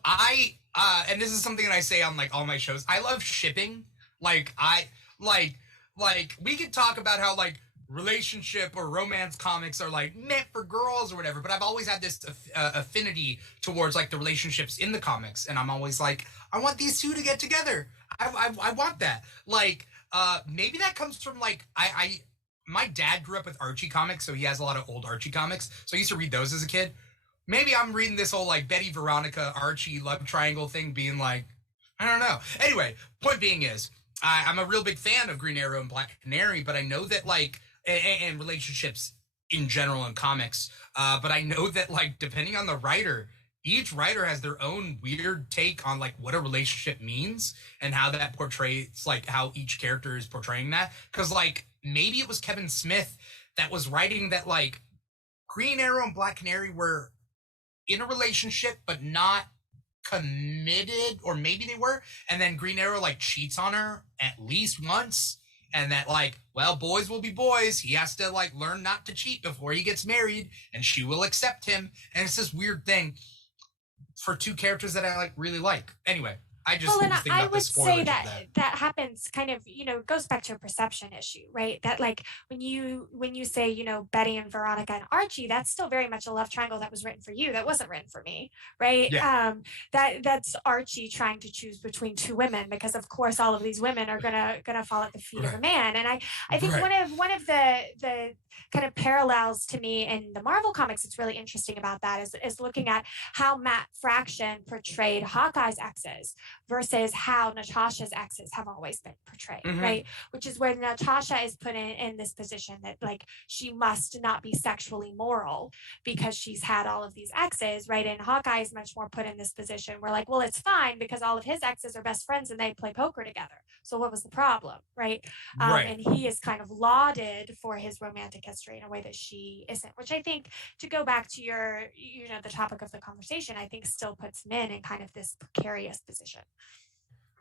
And this is something that I say on like all my shows. I love shipping. Like we could talk about how like relationship or romance comics are like meant for girls or whatever, but I've always had this affinity towards like the relationships in the comics, and I'm always like, I want these two to get together. I want that. Like maybe that comes from like my dad grew up with Archie comics, so he has a lot of old Archie comics, so I used to read those as a kid. Maybe I'm reading this whole like Betty Veronica Archie love triangle thing being like, I don't know. Anyway, point being is I'm a real big fan of Green Arrow and Black Canary, but I know that like and relationships in general in comics, but I know that like depending on the writer, each writer has their own weird take on like what a relationship means and how that portrays like how each character is portraying that. Because like maybe it was Kevin Smith that was writing that like Green Arrow and Black Canary were in a relationship but not committed, or maybe they were, and then Green Arrow like cheats on her at least once, and that like, well, boys will be boys, he has to like learn not to cheat before he gets married and she will accept him, and it's this weird thing for two characters that I like really like. Anyway, I just think I about would this say that happens kind of, you know, goes back to a perception issue, right? That like when you say, you know, Betty and Veronica and Archie, that's still very much a love triangle that was written for you. That wasn't written for me, right? Yeah. That's Archie trying to choose between two women, because of course all of these women are gonna fall at the feet of a man. And I think one of the kind of parallels to me in the Marvel comics that's really interesting about that is looking at how Matt Fraction portrayed Hawkeye's exes versus how Natasha's exes have always been portrayed, right? Which is where Natasha is put in this position that like she must not be sexually moral because she's had all of these exes, right? And Hawkeye is much more put in this position where like, well, it's fine because all of his exes are best friends and they play poker together. So what was the problem, right? And he is kind of lauded for his romantic history in a way that she isn't, which I think, to go back to your, you know, the topic of the conversation, I think still puts men in kind of this precarious position.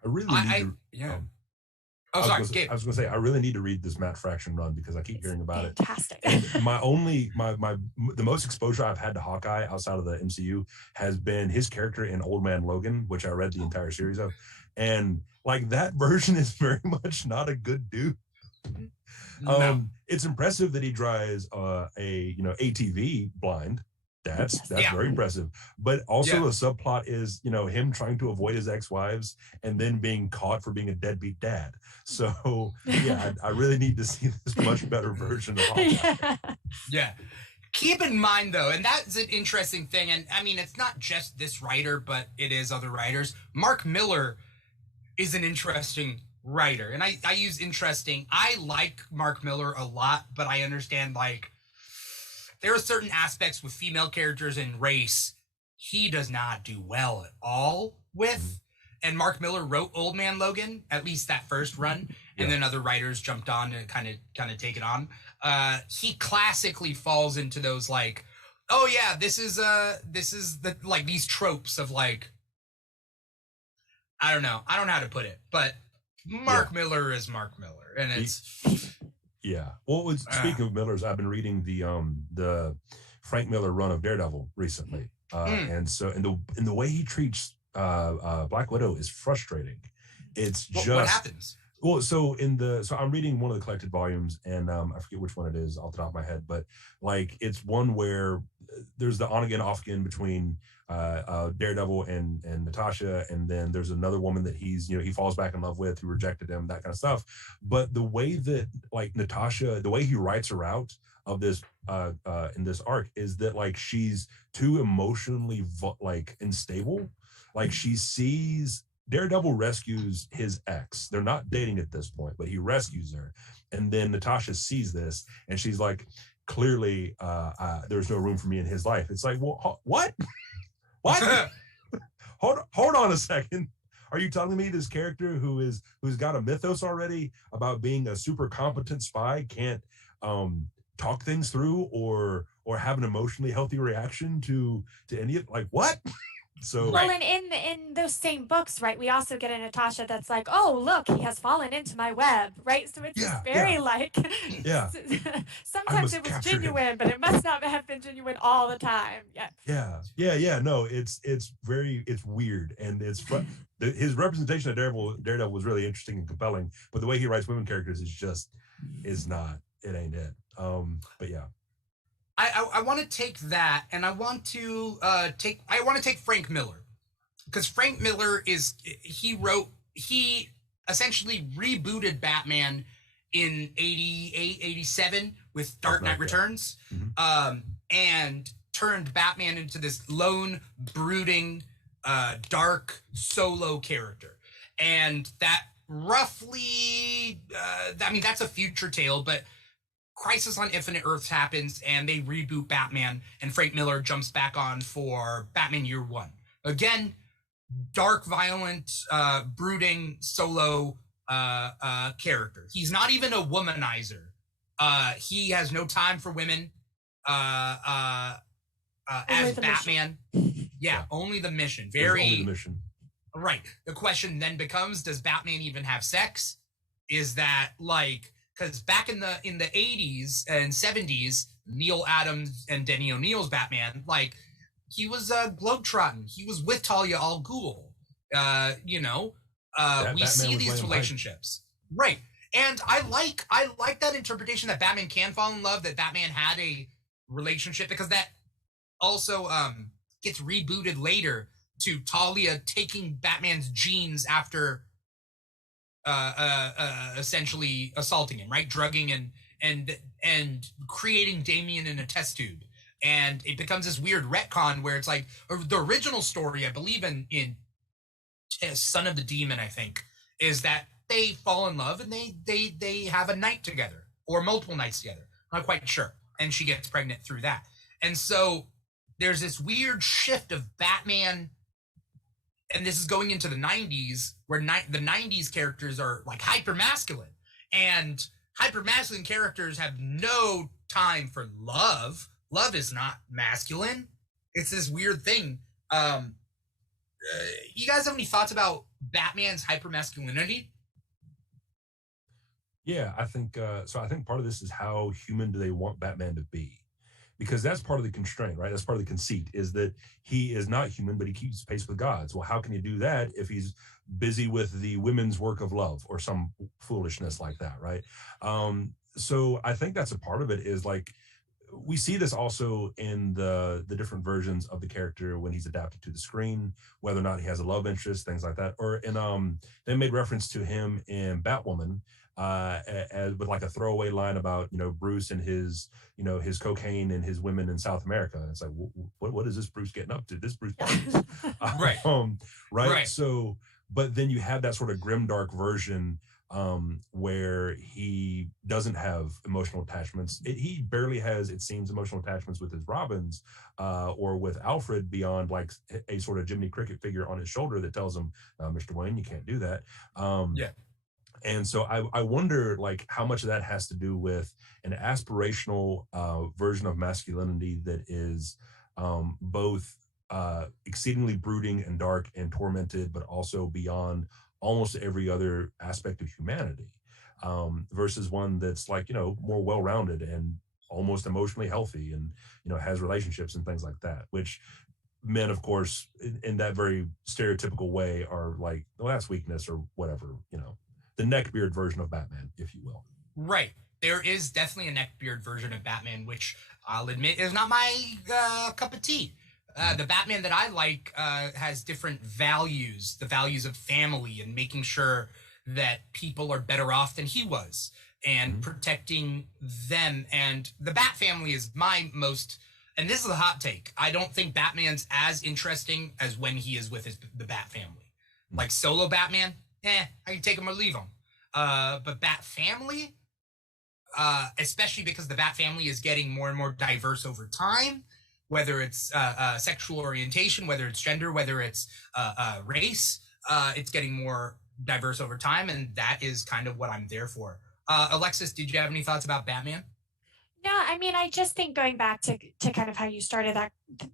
I really need Gabe. I was going to say, I really need to read this Matt Fraction run because I keep hearing about it. Fantastic. And the most exposure I've had to Hawkeye outside of the MCU has been his character in Old Man Logan, which I read the entire series of. And like that version is very much not a good dude. No. It's impressive that he drives a ATV blind. That's very impressive. But also a subplot is, you know, him trying to avoid his ex-wives and then being caught for being a deadbeat dad. So I really need to see this much better version of Hawkeye. Yeah. Keep in mind, though, and that's an interesting thing, and I mean, it's not just this writer, but it is other writers. Mark Miller is an interesting writer, and I use interesting. I like Mark Miller a lot, but I understand, like, there are certain aspects with female characters and race he does not do well at all with. And Mark Miller wrote Old Man Logan, at least that first run, and then other writers jumped on to kind of take it on. He classically falls into those, like, oh yeah, this is the, like, these tropes of, like, I don't know how to put it, but Mark Miller is Mark Miller, and it's Well, speaking of Millers, I've been reading the Frank Miller run of Daredevil recently, and so in the way he treats Black Widow is frustrating. It's what happens? Well, so I'm reading one of the collected volumes, and I forget which one it is off the top of my head, but like it's one where there's the on again, off again between Daredevil and Natasha, and then there's another woman that he falls back in love with who rejected him, that kind of stuff. But the way that, like, Natasha, the way he writes her out of this in this arc is that, like, she's too emotionally unstable. Like, she sees Daredevil rescues his ex. They're not dating at this point, but he rescues her. And then Natasha sees this and she's like, clearly there's no room for me in his life. It's like, well, what? What? hold on a second. Are you telling me this character who's got a mythos already about being a super competent spy can't talk things through or have an emotionally healthy reaction to any of, like, what? So well, and in those same books, right, we also get a Natasha that's like, oh, look, he has fallen into my web, right? So it's just very like, sometimes it was genuine, but it must not have been genuine all the time. Yeah. No, it's weird, and it's fun. His representation of Daredevil was really interesting and compelling, but the way he writes women characters is not. It ain't it. But yeah. I want to take that, and I want to take Frank Miller, because Frank Miller he essentially rebooted Batman in 88, 87 with Dark Knight Returns, and turned Batman into this lone, brooding, dark solo character, and that roughly, I mean, that's a future tale, but Crisis on Infinite Earths happens, and they reboot Batman, and Frank Miller jumps back on for Batman Year One. Again, dark, violent, brooding, solo character. He's not even a womanizer. He has no time for women as Batman. Only the mission. Only the mission. Right. The question then becomes, does Batman even have sex? Is that, like... Because back in the 80s and 70s, Neil Adams and Denny O'Neil's Batman, like, he was globetrotting. He was with Talia al Ghul. We see these relationships, right? And I like that interpretation that Batman can fall in love, that Batman had a relationship, because that also gets rebooted later to Talia taking Batman's genes after. Essentially assaulting him, right? Drugging and creating Damien in a test tube. And it becomes this weird retcon where it's like the original story, I believe in Son of the Demon, I think, is that they fall in love and they have a night together or multiple nights together. I'm not quite sure. And she gets pregnant through that. And so there's this weird shift of Batman, and this is going into the 90s, where the 90s characters are like hyper masculine, and hyper masculine characters have no time for love. Love is not masculine. It's this weird thing. You guys have any thoughts about Batman's hyper masculinity? Yeah, I think so. I think part of this is how human do they want Batman to be? Because that's part of the constraint, right? That's part of the conceit, is that he is not human, but he keeps pace with gods. Well, how can he do that if he's busy with the women's work of love or some foolishness like that, right? So I think that's a part of it, is like, we see this also in the different versions of the character when he's adapted to the screen, whether or not he has a love interest, things like that. Or in they made reference to him in Batwoman, with like a throwaway line about, Bruce and his, his cocaine and his women in South America. And it's like, what is this Bruce getting up to? This Bruce, Right. Right. Right. So, but then you have that sort of grimdark version where he doesn't have emotional attachments. He barely has, it seems, emotional attachments with his Robins or with Alfred beyond like a sort of Jiminy Cricket figure on his shoulder that tells him, Mr. Wayne, you can't do that. Yeah. And so I wonder like how much of that has to do with an aspirational version of masculinity that is both exceedingly brooding and dark and tormented, but also beyond almost every other aspect of humanity, versus one that's like, more well-rounded and almost emotionally healthy and, has relationships and things like that, which men, of course, in that very stereotypical way are like, well, that's weakness or whatever, the neckbeard version of Batman, if you will. Right. There is definitely a neckbeard version of Batman, which I'll admit is not my cup of tea. The Batman that I like has different values, the values of family and making sure that people are better off than he was and protecting them. And the Bat family is my most, and this is a hot take, I don't think Batman's as interesting as when he is with the Bat family. Like solo Batman, I can take him or leave him. But Bat family, especially because the Bat family is getting more and more diverse over time, whether it's sexual orientation, whether it's gender, whether it's race, it's getting more diverse over time, and that is kind of what I'm there for. Alexis, did you have any thoughts about Batman? No, I mean, I just think going back to kind of how you started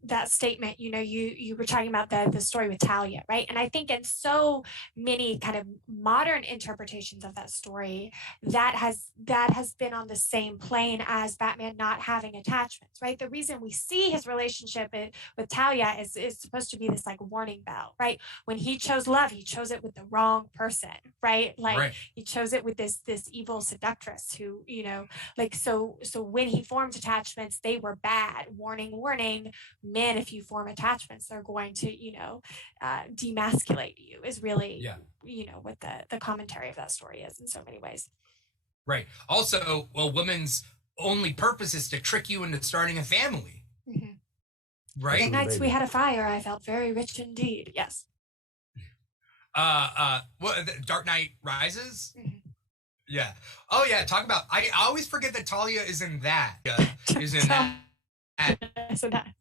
that statement, you were talking about the story with Talia, right? And I think in so many kind of modern interpretations of that story, that has been on the same plane as Batman not having attachments, right? The reason we see his relationship with Talia is supposed to be this like warning bell, right? When he chose love, he chose it with the wrong person, right? Like Right. he chose it with this evil seductress who, like so when he formed attachments, they were bad. Warning, men, if you form attachments, they're going to, demasculate you, is really, what the commentary of that story is in so many ways. Right. Also, a woman's only purpose is to trick you into starting a family. Right? The nights we had a fire, I felt very rich indeed. Yes. Dark Knight Rises? Yeah. Oh yeah. Talk about. I always forget that Talia is in that. Is in that. So that.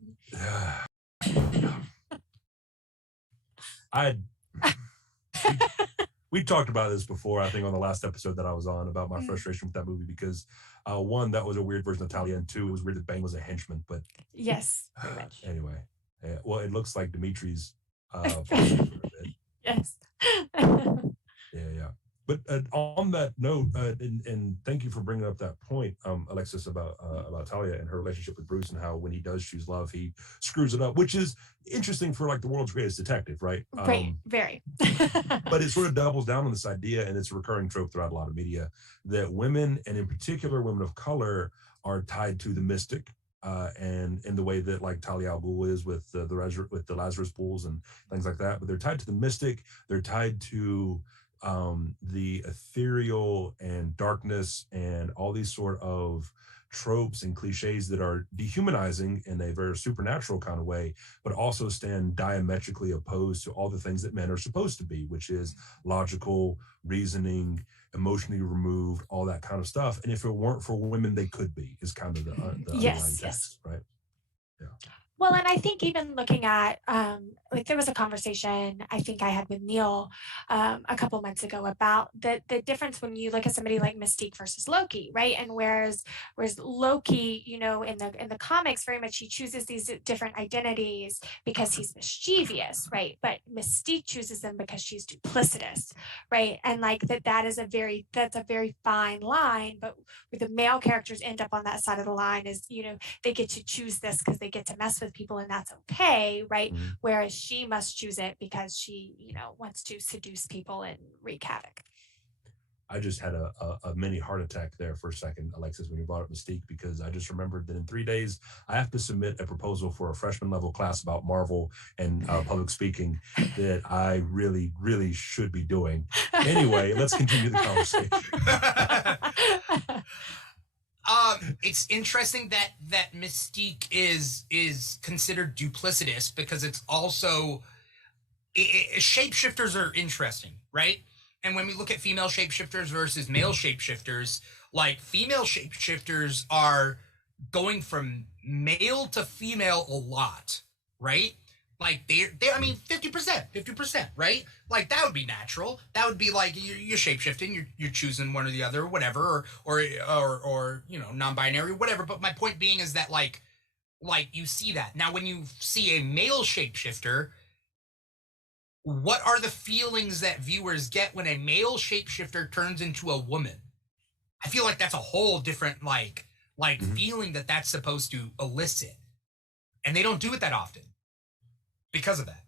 We talked about this before, I think, on the last episode that I was on about my frustration with that movie because one, that was a weird version of Talia, and two, it was weird that Bane was a henchman. But yes, very much. Anyway, well, it looks like Dimitri's. Yes. Yeah. But on that note, and thank you for bringing up that point, Alexis, about Talia and her relationship with Bruce and how when he does choose love, he screws it up, which is interesting for like the world's greatest detective, right? Right, very. But it sort of doubles down on this idea, and it's a recurring trope throughout a lot of media, that women, and in particular women of color, are tied to the mystic. And in the way that like Talia al Ghul is with the Lazarus pools and things like that, but they're tied to the mystic. They're tied to the ethereal and darkness and all these sort of tropes and cliches that are dehumanizing in a very supernatural kind of way, but also stand diametrically opposed to all the things that men are supposed to be, which is logical, reasoning, emotionally removed, all that kind of stuff. And if it weren't for women, they could be, is kind of the underlying text, right? Yeah. Well, and I think even looking at, like there was a conversation I think I had with Neil a couple months ago about the difference when you look at somebody like Mystique versus Loki, right? And whereas Loki, in the comics, very much he chooses these different identities because he's mischievous, right? But Mystique chooses them because she's duplicitous, right? And like that's a very fine line. But where the male characters end up on that side of the line is, they get to choose this because they get to mess with people and that's okay, right? Whereas she must choose it because she wants to seduce people and wreak havoc. I just had a mini heart attack there for a second, Alexis, when you brought up Mystique, because I just remembered that in 3 days, I have to submit a proposal for a freshman level class about Marvel and public speaking that I really, really should be doing. Anyway, let's continue the conversation. It's interesting that Mystique is considered duplicitous because it's also shapeshifters are interesting, right? And when we look at female shapeshifters versus male shapeshifters, like female shapeshifters are going from male to female a lot, right? Like they I mean 50%, right? Like that would be natural. That would be like you're shapeshifting, you're choosing one or the other, or whatever, or you know, non-binary, whatever. But my point being is that like you see that. Now when you see a male shapeshifter, what are the feelings that viewers get when a male shapeshifter turns into a woman? I feel like that's a whole different like feeling that's supposed to elicit. And they don't do it that often because of that.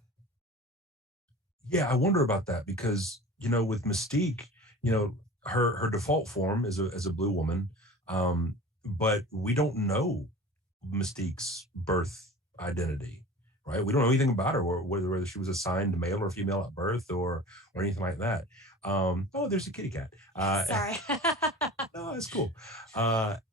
Yeah, I wonder about that because, you know, with Mystique, you know, her default form is a blue woman, but we don't know Mystique's birth identity. Right, we don't know anything about her, or whether she was assigned male or female at birth, or anything like that. Oh, there's a kitty cat. Sorry. No, that's cool.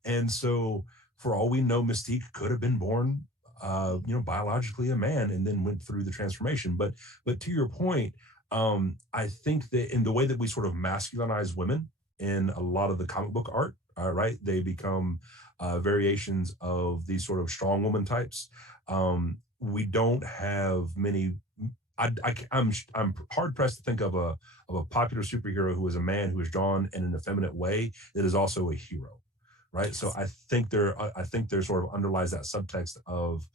And so, for all we know, Mystique could have been born, you know, biologically a man, and then went through the transformation. But to your point, I think that in the way that we sort of masculinize women in a lot of the comic book art, right, they become variations of these sort of strong woman types. We don't have many. I'm hard pressed to think of a popular superhero who is a man who is drawn in an effeminate way that is also a hero, right? So I think there sort of underlies that subtext of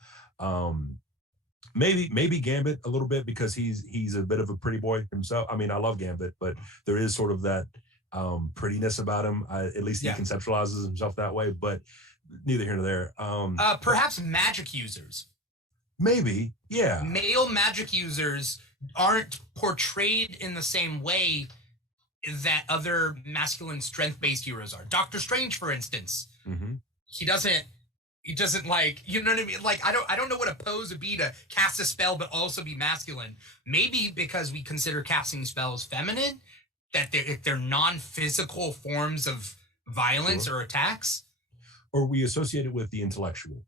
maybe Gambit a little bit because he's a bit of a pretty boy himself. I mean, I love Gambit, but there is sort of that prettiness about him. At least he conceptualizes himself that way. But neither here nor there. Perhaps magic users. Maybe, yeah. Male magic users aren't portrayed in the same way that other masculine strength-based heroes are. Doctor Strange, for instance, he doesn't like, you know what I mean? Like, I don't know what a pose would be to cast a spell but also be masculine. Maybe because we consider casting spells feminine, that they're non-physical forms of violence or attacks, or we associate it with the intellectual,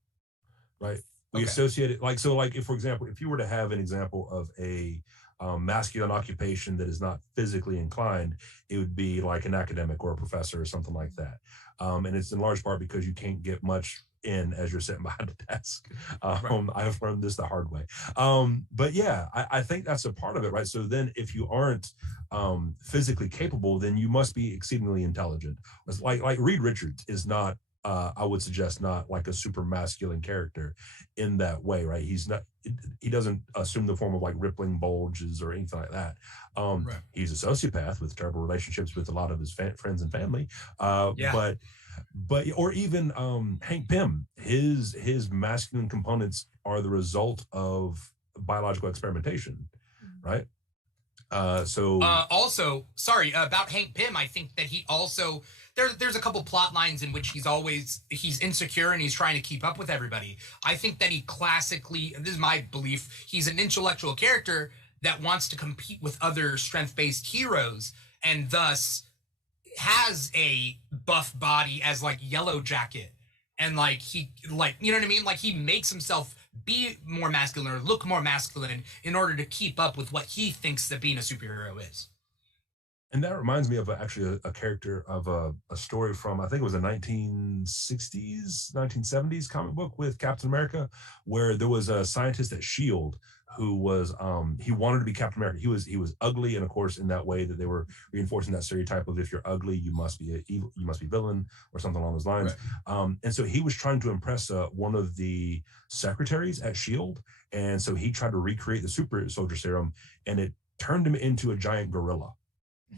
right? We associate it like if, for example, if you were to have an example of a masculine occupation that is not physically inclined, it would be like an academic or a professor or something like that. And it's in large part because you can't get much in as you're sitting behind a desk. I have learned this the hard way. But yeah, I think that's a part of it, right? So then if you aren't physically capable, then you must be exceedingly intelligent. It's like Reed Richards is not, I would suggest, not like a super masculine character in that way, right? He doesn't assume the form of like rippling bulges or anything like that. He's a sociopath with terrible relationships with a lot of his friends and family. But or even Hank Pym, his masculine components are the result of biological experimentation, right? Also, sorry about Hank Pym. I think that he also there's a couple plot lines in which he's insecure and he's trying to keep up with everybody. I think that he classically, this is my belief, he's an intellectual character that wants to compete with other strength-based heroes and thus has a buff body as like Yellow Jacket, and like he, like, you know what I mean, like he makes himself be more masculine or look more masculine in order to keep up with what he thinks that being a superhero is. And that reminds me of actually a character of a story from, I think it was a 1960s, 1970s comic book with Captain America, where there was a scientist at S.H.I.E.L.D. who was, he wanted to be Captain America. He was ugly, and of course, in that way that they were reinforcing that stereotype of if you're ugly, you must be evil, you must be villain, or something along those lines. Right. And so he was trying to impress one of the secretaries at S.H.I.E.L.D., and so he tried to recreate the super soldier serum, and it turned him into a giant gorilla.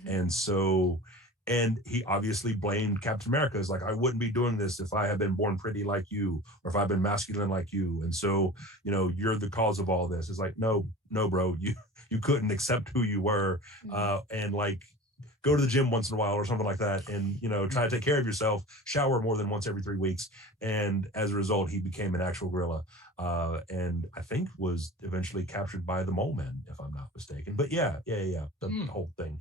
And so, and he obviously blamed Captain America as like, I wouldn't be doing this if I had been born pretty like you, or if I'd been masculine like you. And so, you know, you're the cause of all this. It's like, no, bro, you couldn't accept who you were. And like, go to the gym once in a while or something like that, and try to take care of yourself, shower more than once every 3 weeks. And as a result, he became an actual gorilla, and I think was eventually captured by the mole men, if I'm not mistaken. But the whole thing.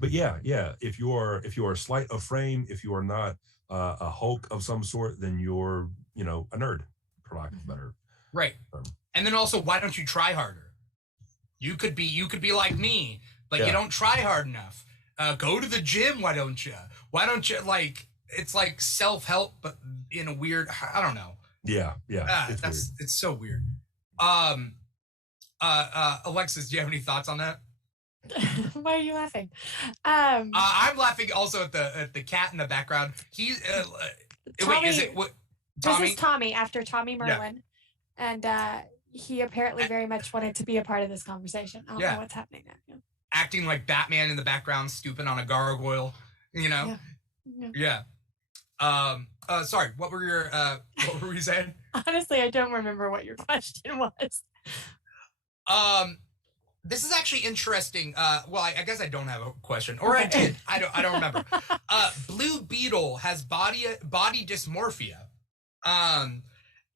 But if you are slight of frame, if you are not a Hulk of some sort, then you're a nerd, for lack of a better right term. And then also, why don't you try harder? You could be like me, but you don't try hard enough. Go to the gym. Why don't you like, it's like self-help, but in a weird, I don't know. It's so weird. Alexis, do you have any thoughts on that? Why are you laughing? I'm laughing also at the cat in the background. He's Tommy, wait, is it what? Tommy? This is Tommy after Tommy Merlin, and he apparently very much wanted to be a part of this conversation. I don't know what's happening now. Acting like Batman in the background, stooping on a gargoyle. Sorry, what were you saying? Honestly, I don't remember what your question was. This is actually interesting. Well, I guess I don't have a question, or I did. I don't remember. Blue Beetle has body dysmorphia,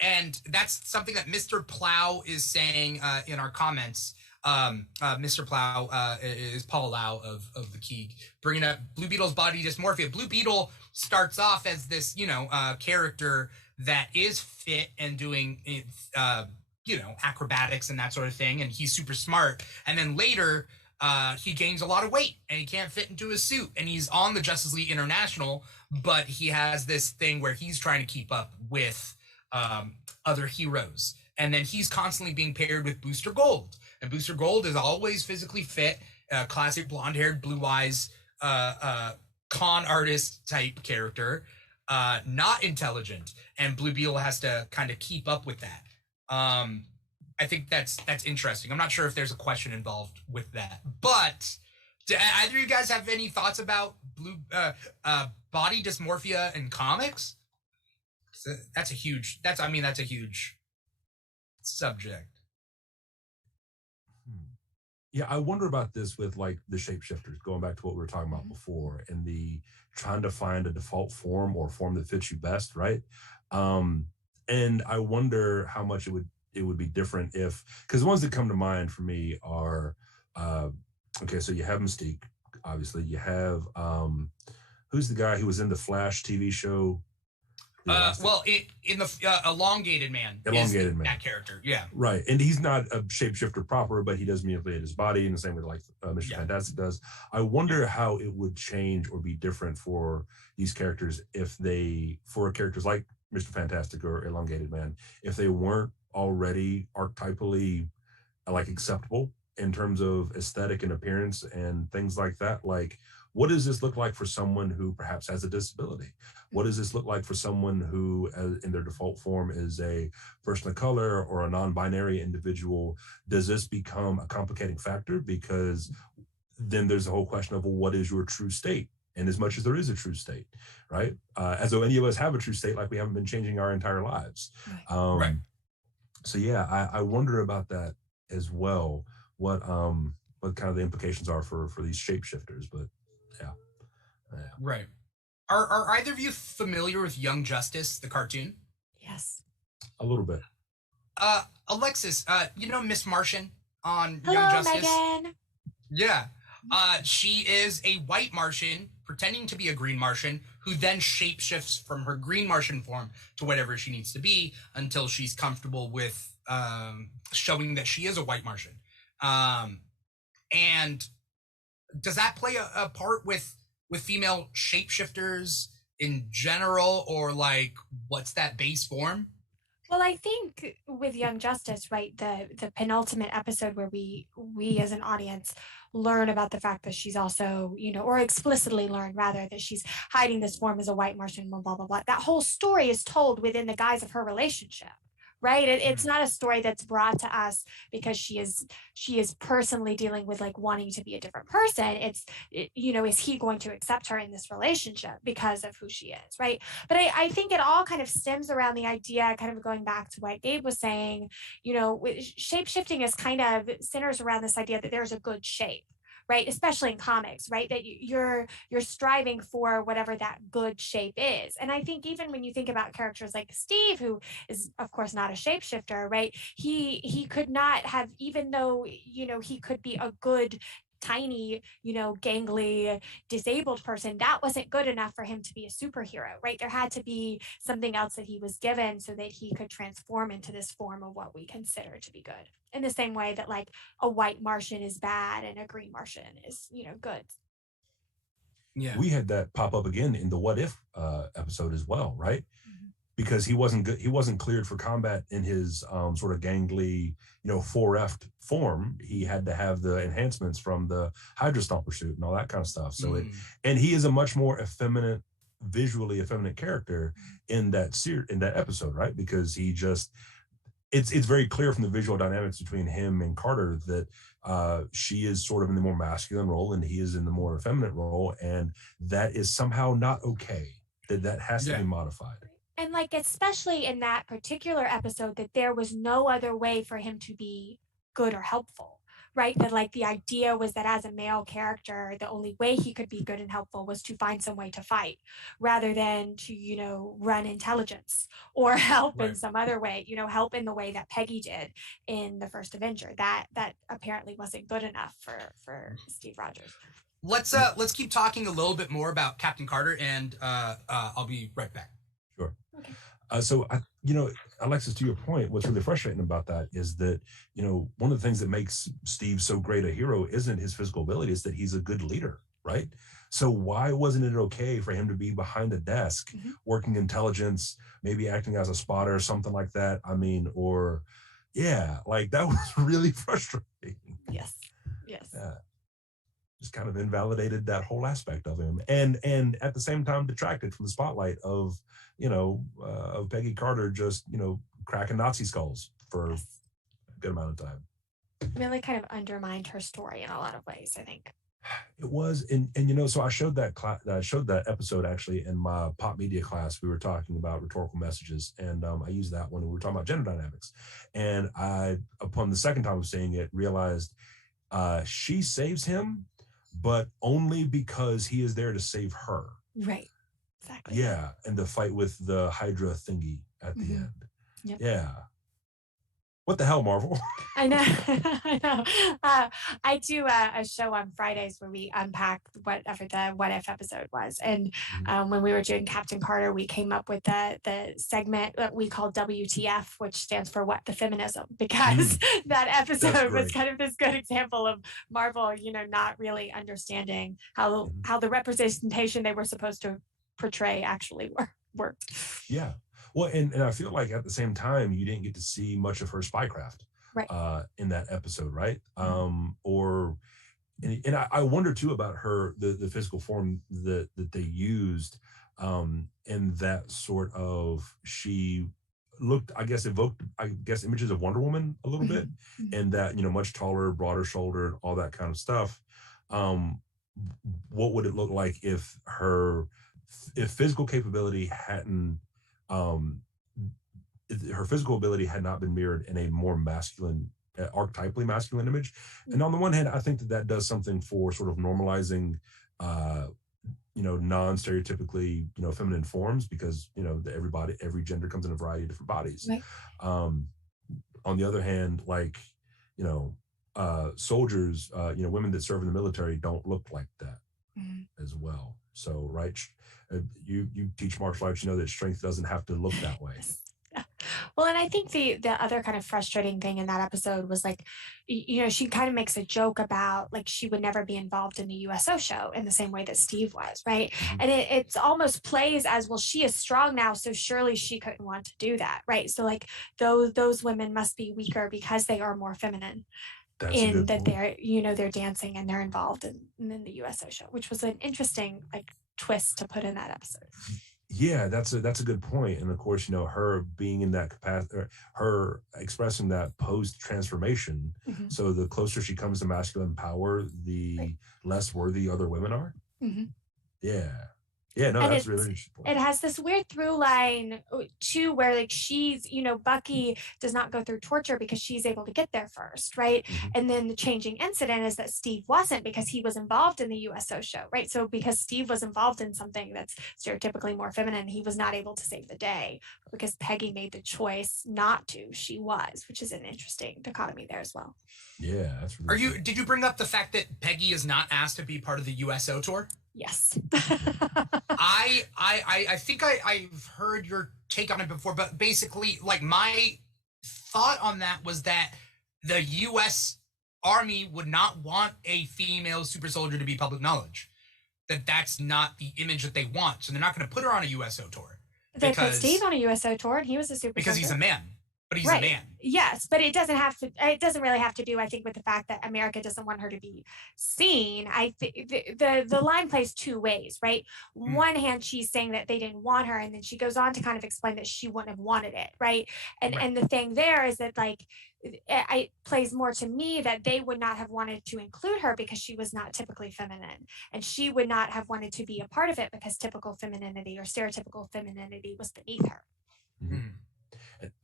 and that's something that Mr. Plow is saying in our comments. Mr. Plow is Paul Lau of the Keeg, bringing up Blue Beetle's body dysmorphia. Blue Beetle starts off as this, character that is fit and doing acrobatics and that sort of thing, and he's super smart. And then later, he gains a lot of weight and he can't fit into his suit, and he's on the Justice League International, but he has this thing where he's trying to keep up with other heroes. And then he's constantly being paired with Booster Gold. And Booster Gold is always physically fit, classic blonde-haired, blue eyes, con artist type character, not intelligent. And Blue Beetle has to kind of keep up with that. I think that's interesting. I'm not sure if there's a question involved with that. But do either of you guys have any thoughts about body dysmorphia in comics? That's a huge subject. Yeah, I wonder about this with like the shapeshifters, going back to what we were talking about before, and the trying to find a default form or form that fits you best, right? And I wonder how much it would be different because the ones that come to mind for me are so you have Mystique, obviously. You have who's the guy who was in the Flash TV show? In the Elongated Man. That character, yeah. Right, and he's not a shapeshifter proper, but he does manipulate his body in the same way like Mr. Fantastic does. I wonder how it would change or be different for these characters for characters like Mr. Fantastic or Elongated Man, if they weren't already archetypally acceptable in terms of aesthetic and appearance and things like that. Like, what does this look like for someone who perhaps has a disability? What does this look like for someone who, in their default form, is a person of color or a non-binary individual? Does this become a complicating factor? Because then there's the whole question of, well, what is your true state? And as much as there is a true state, right? As though any of us have a true state, like we haven't been changing our entire lives. Right. So yeah, I wonder about that as well. What kind of the implications are for these shapeshifters? But yeah. Right. Are either of you familiar with Young Justice, the cartoon? Yes. A little bit. Alexis, Miss Martian on Hello, Young Justice? Megan. Yeah. She is a white Martian pretending to be a green Martian who then shapeshifts from her green Martian form to whatever she needs to be until she's comfortable with showing that she is a white Martian. And does that play a part with female shapeshifters in general, or like what's that base form? Well, I think with Young Justice, right, the penultimate episode where we as an audience learn about the fact that she's also, or explicitly learn rather, that she's hiding this form as a white Martian, blah, blah, blah. That whole story is told within the guise of her relationship, right? It's not a story that's brought to us because she is personally dealing with like wanting to be a different person. Is he going to accept her in this relationship because of who she is, right? But I think it all kind of stems around the idea, kind of going back to what Gabe was saying, shape-shifting is kind of centers around this idea that there's a good shape, right? Especially in comics, right? That you're striving for whatever that good shape is. And I think even when you think about characters like Steve, who is of course not a shapeshifter, right? He could not have, even though, you know, he could be a good tiny, you know, gangly disabled person, that wasn't good enough for him to be a superhero, right? There had to be something else that he was given so that he could transform into this form of what we consider to be good, in the same way that like a white Martian is bad and a green Martian is, you know, good. Yeah, we had that pop up again in the What If episode as well, right? Because he wasn't good, he wasn't cleared for combat in his sort of gangly, you know, 4F form. He had to have the enhancements from the Hydra Stomper suit and all that kind of stuff. So and he is a much more effeminate, visually effeminate character in that episode, right? Because he just, it's very clear from the visual dynamics between him and Carter that she is sort of in the more masculine role and he is in the more effeminate role, and that is somehow not okay. That has to be modified. And like, especially in that particular episode, that there was no other way for him to be good or helpful, right? That like the idea was that as a male character, the only way he could be good and helpful was to find some way to fight, rather than to, you know, run intelligence or help in some other way, you know, help in the way that Peggy did in the first Avenger. That apparently wasn't good enough for Steve Rogers. Let's keep talking a little bit more about Captain Carter, and I'll be right back. Sure. Okay. So, you know, Alexis, to your point, what's really frustrating about that is that, you know, one of the things that makes Steve so great a hero isn't his physical ability, it's that he's a good leader, right? So why wasn't it okay for him to be behind a desk, working intelligence, maybe acting as a spotter or something like that? I mean, or, yeah, like that was really frustrating. Yes. Yeah. Just kind of invalidated that whole aspect of him, and at the same time detracted from the spotlight of, you know, of Peggy Carter just, you know, cracking Nazi skulls for a good amount of time. Really kind of undermined her story in a lot of ways, I think. It was, and you know, so I showed that episode actually in my pop media class. We were talking about rhetorical messages, and I used that when we were talking about gender dynamics. And I, upon the second time of seeing it, realized she saves him, but only because he is there to save her. Right. Exactly. Yeah. And the fight with the Hydra thingy at the end. Yep. Yeah. What the hell, Marvel? I know. I know. I do a show on Fridays where we unpack whatever the What If episode was. And when we were doing Captain Carter, we came up with the segment that we call WTF, which stands for What the Feminism, because that episode was kind of this good example of Marvel, you know, not really understanding how the representation they were supposed to portray actually worked. Yeah. Well, and I feel like at the same time, you didn't get to see much of her spycraft in that episode, right? And I wonder too about her, the physical form that they used, and that sort of, she looked, I guess, evoked, images of Wonder Woman a little bit, and that, you know, much taller, broader shouldered, all that kind of stuff. What would it look like if physical capability hadn't, her physical ability had not been mirrored in a more masculine, archetypally masculine image? And on the one hand, I think that does something for sort of normalizing, you know, non-stereotypically, you know, feminine forms, because, you know, every gender comes in a variety of different bodies. Right. On the other hand, like, you know, soldiers, you know, women that serve in the military don't look like that as well. So, right. You teach martial arts, you know that strength doesn't have to look that way. Well, and I think the other kind of frustrating thing in that episode was, like, you know, she kind of makes a joke about, like, she would never be involved in the USO show in the same way that Steve was, right? And it's almost plays as, well, she is strong now, so surely she couldn't want to do that, right? So, like, those women must be weaker because they are more feminine. In that they're, you know, they're dancing and they're involved in the USO show, which was an interesting, like, twist to put in that episode. Yeah, that's a good point. And of course, you know, her being in that capacity, her expressing that post transformation. So the closer she comes to masculine power, the less worthy other women are. Yeah. Yeah, no, And that's really interesting point. it has this weird through line too, where like she's, Bucky does not go through torture because she's able to get there first, right? Mhm. And then the changing incident is that Steve wasn't, because he was involved in the USO show, right? So because Steve was involved in something that's stereotypically more feminine, he was not able to save the day. Because Peggy made the choice not to, she was, which is an interesting dichotomy there as well. Yeah, that's really Did you bring up the fact that Peggy is not asked to be part of the USO tour? Yes. I think I've heard your take on it before, but basically, like, my thought on that was that the U.S. Army would not want a female super soldier to be public knowledge. That's not the image that they want, so they're not going to put her on a USO tour. They put Steve on a USO tour, and he was a super because soldier. he's a man. But he's right. a man. Yes, but it doesn't have to. It doesn't really have to do, I think, with the fact that America doesn't want her to be seen. I think the line plays two ways, right? One hand, she's saying that they didn't want her, and then she goes on to kind of explain that she wouldn't have wanted it, right? And the thing there is that, like, it plays more to me that they would not have wanted to include her because she was not typically feminine, and she would not have wanted to be a part of it because typical femininity or stereotypical femininity was beneath her. Mm-hmm.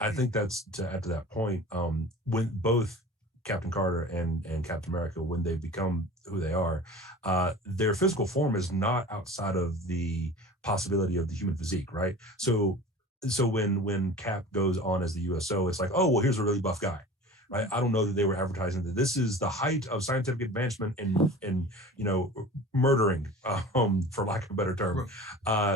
I think that's, to add to that point, when both Captain Carter and Captain America, when they become who they are, their physical form is not outside of the possibility of the human physique, right? So when Cap goes on as the USO, it's like, oh, well, here's a really buff guy, right? I don't know that they were advertising that this is the height of scientific advancement in murdering, for lack of a better term.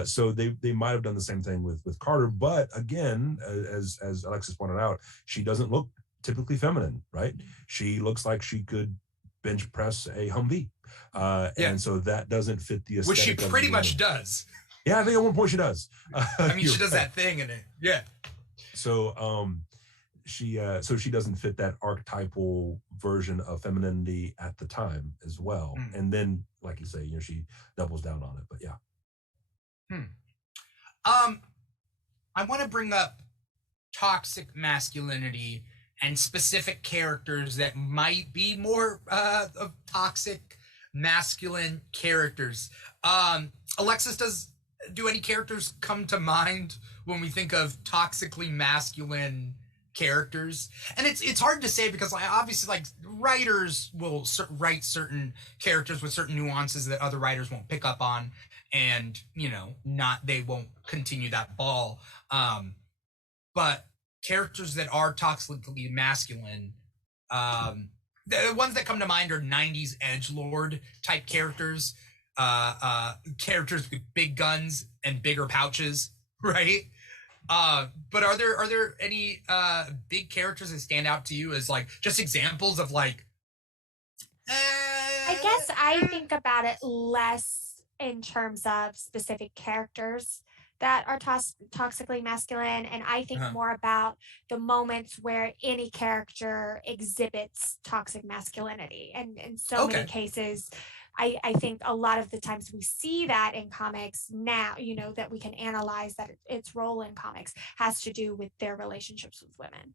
So they might have done the same thing with Carter, but again, as Alexis pointed out, she doesn't look typically feminine, right? She looks like she could bench press a Humvee, and so that doesn't fit the aesthetic. Which she pretty much does. Yeah, I think at one point she does. I mean, she does that thing in it. Yeah. So she doesn't fit that archetypal version of femininity at the time as well. And then, like you say, she doubles down on it. But yeah. I want to bring up toxic masculinity and specific characters that might be more of toxic masculine characters. Alexis, do any characters come to mind when we think of toxically masculine characters? And it's hard to say because, like, obviously, like, writers will write certain characters with certain nuances that other writers won't pick up on, and they won't continue that ball. But characters that are toxically masculine, the ones that come to mind are 90s edgelord type characters, characters with big guns and bigger pouches, right? But are there any big characters that stand out to you as, like, just examples of, like? I guess I think about it less in terms of specific characters that are toxically masculine, and I think more about the moments where any character exhibits toxic masculinity, and in so many cases. I think a lot of the times we see that in comics now, that we can analyze that its role in comics has to do with their relationships with women.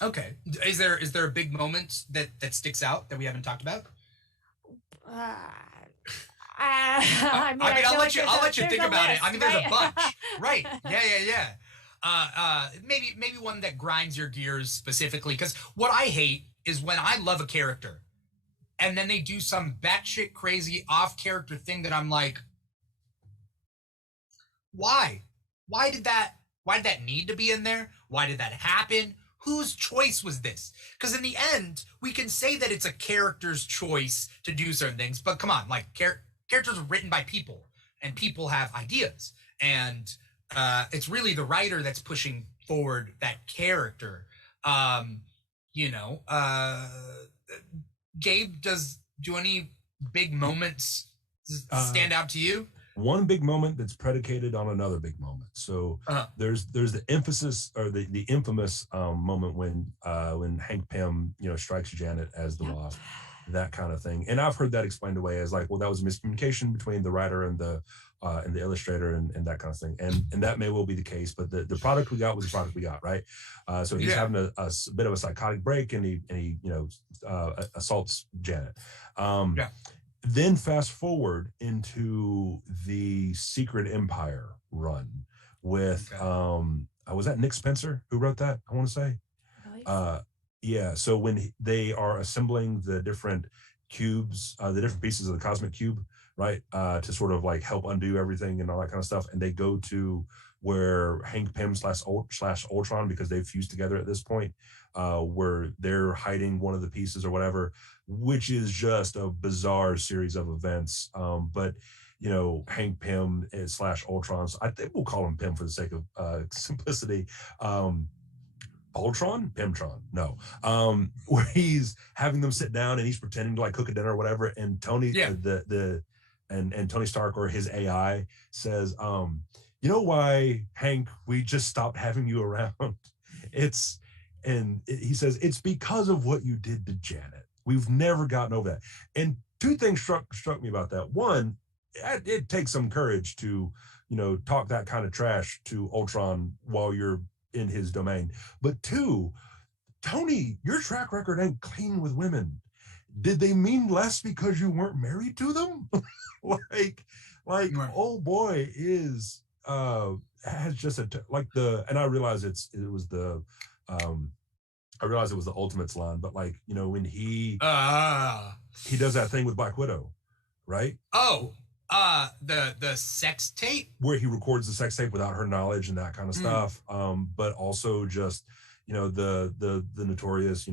Okay. Is there a big moment that sticks out that we haven't talked about? I mean, I'll let you think about it. I mean, there's a bunch. Right. Yeah. Maybe one that grinds your gears specifically, because what I hate is when I love a character and then they do some batshit crazy off-character thing that I'm like, why? Why did that need to be in there? Why did that happen? Whose choice was this? Because in the end, we can say that it's a character's choice to do certain things, but come on, like, characters are written by people, and people have ideas, and it's really the writer that's pushing forward that character. Gabe, do any big moments stand out to you? One big moment that's predicated on another big moment. So there's the emphasis, or the infamous moment when Hank Pym strikes Janet as the Wasp, that kind of thing. And I've heard that explained away as like, well, that was a miscommunication between the writer and the illustrator and that kind of thing. And that may well be the case, but the product we got was the product we got, right? So he's having a bit of a psychotic break, and he assaults Janet. Then fast forward into the Secret Empire run with was that Nick Spencer who wrote that? I want to say. Yeah. So when they are assembling the different cubes, the different pieces of the cosmic cube, right, to sort of like help undo everything and all that kind of stuff, and they go to where Hank Pym slash Ultron, because they've fused together at this point, where they're hiding one of the pieces or whatever, which is just a bizarre series of events. But Hank Pym slash Ultron, so I think we'll call him Pym for the sake of simplicity. Ultron, Pimtron, no. Where he's having them sit down and he's pretending to like cook a dinner or whatever, and Tony, and Tony Stark or his AI says, you know why, Hank, we just stopped having you around? He says, it's because of what you did to Janet. We've never gotten over that. And two things struck me about that. One, it takes some courage to, talk that kind of trash to Ultron while you're in his domain. But two, Tony, your track record ain't clean with women. Did they mean less because you weren't married to them? like oh boy is has just and I realize it was the Ultimates line, but when he does that thing with Black Widow, right? The sex tape, where he records the sex tape without her knowledge and that kind of stuff. But also just the notorious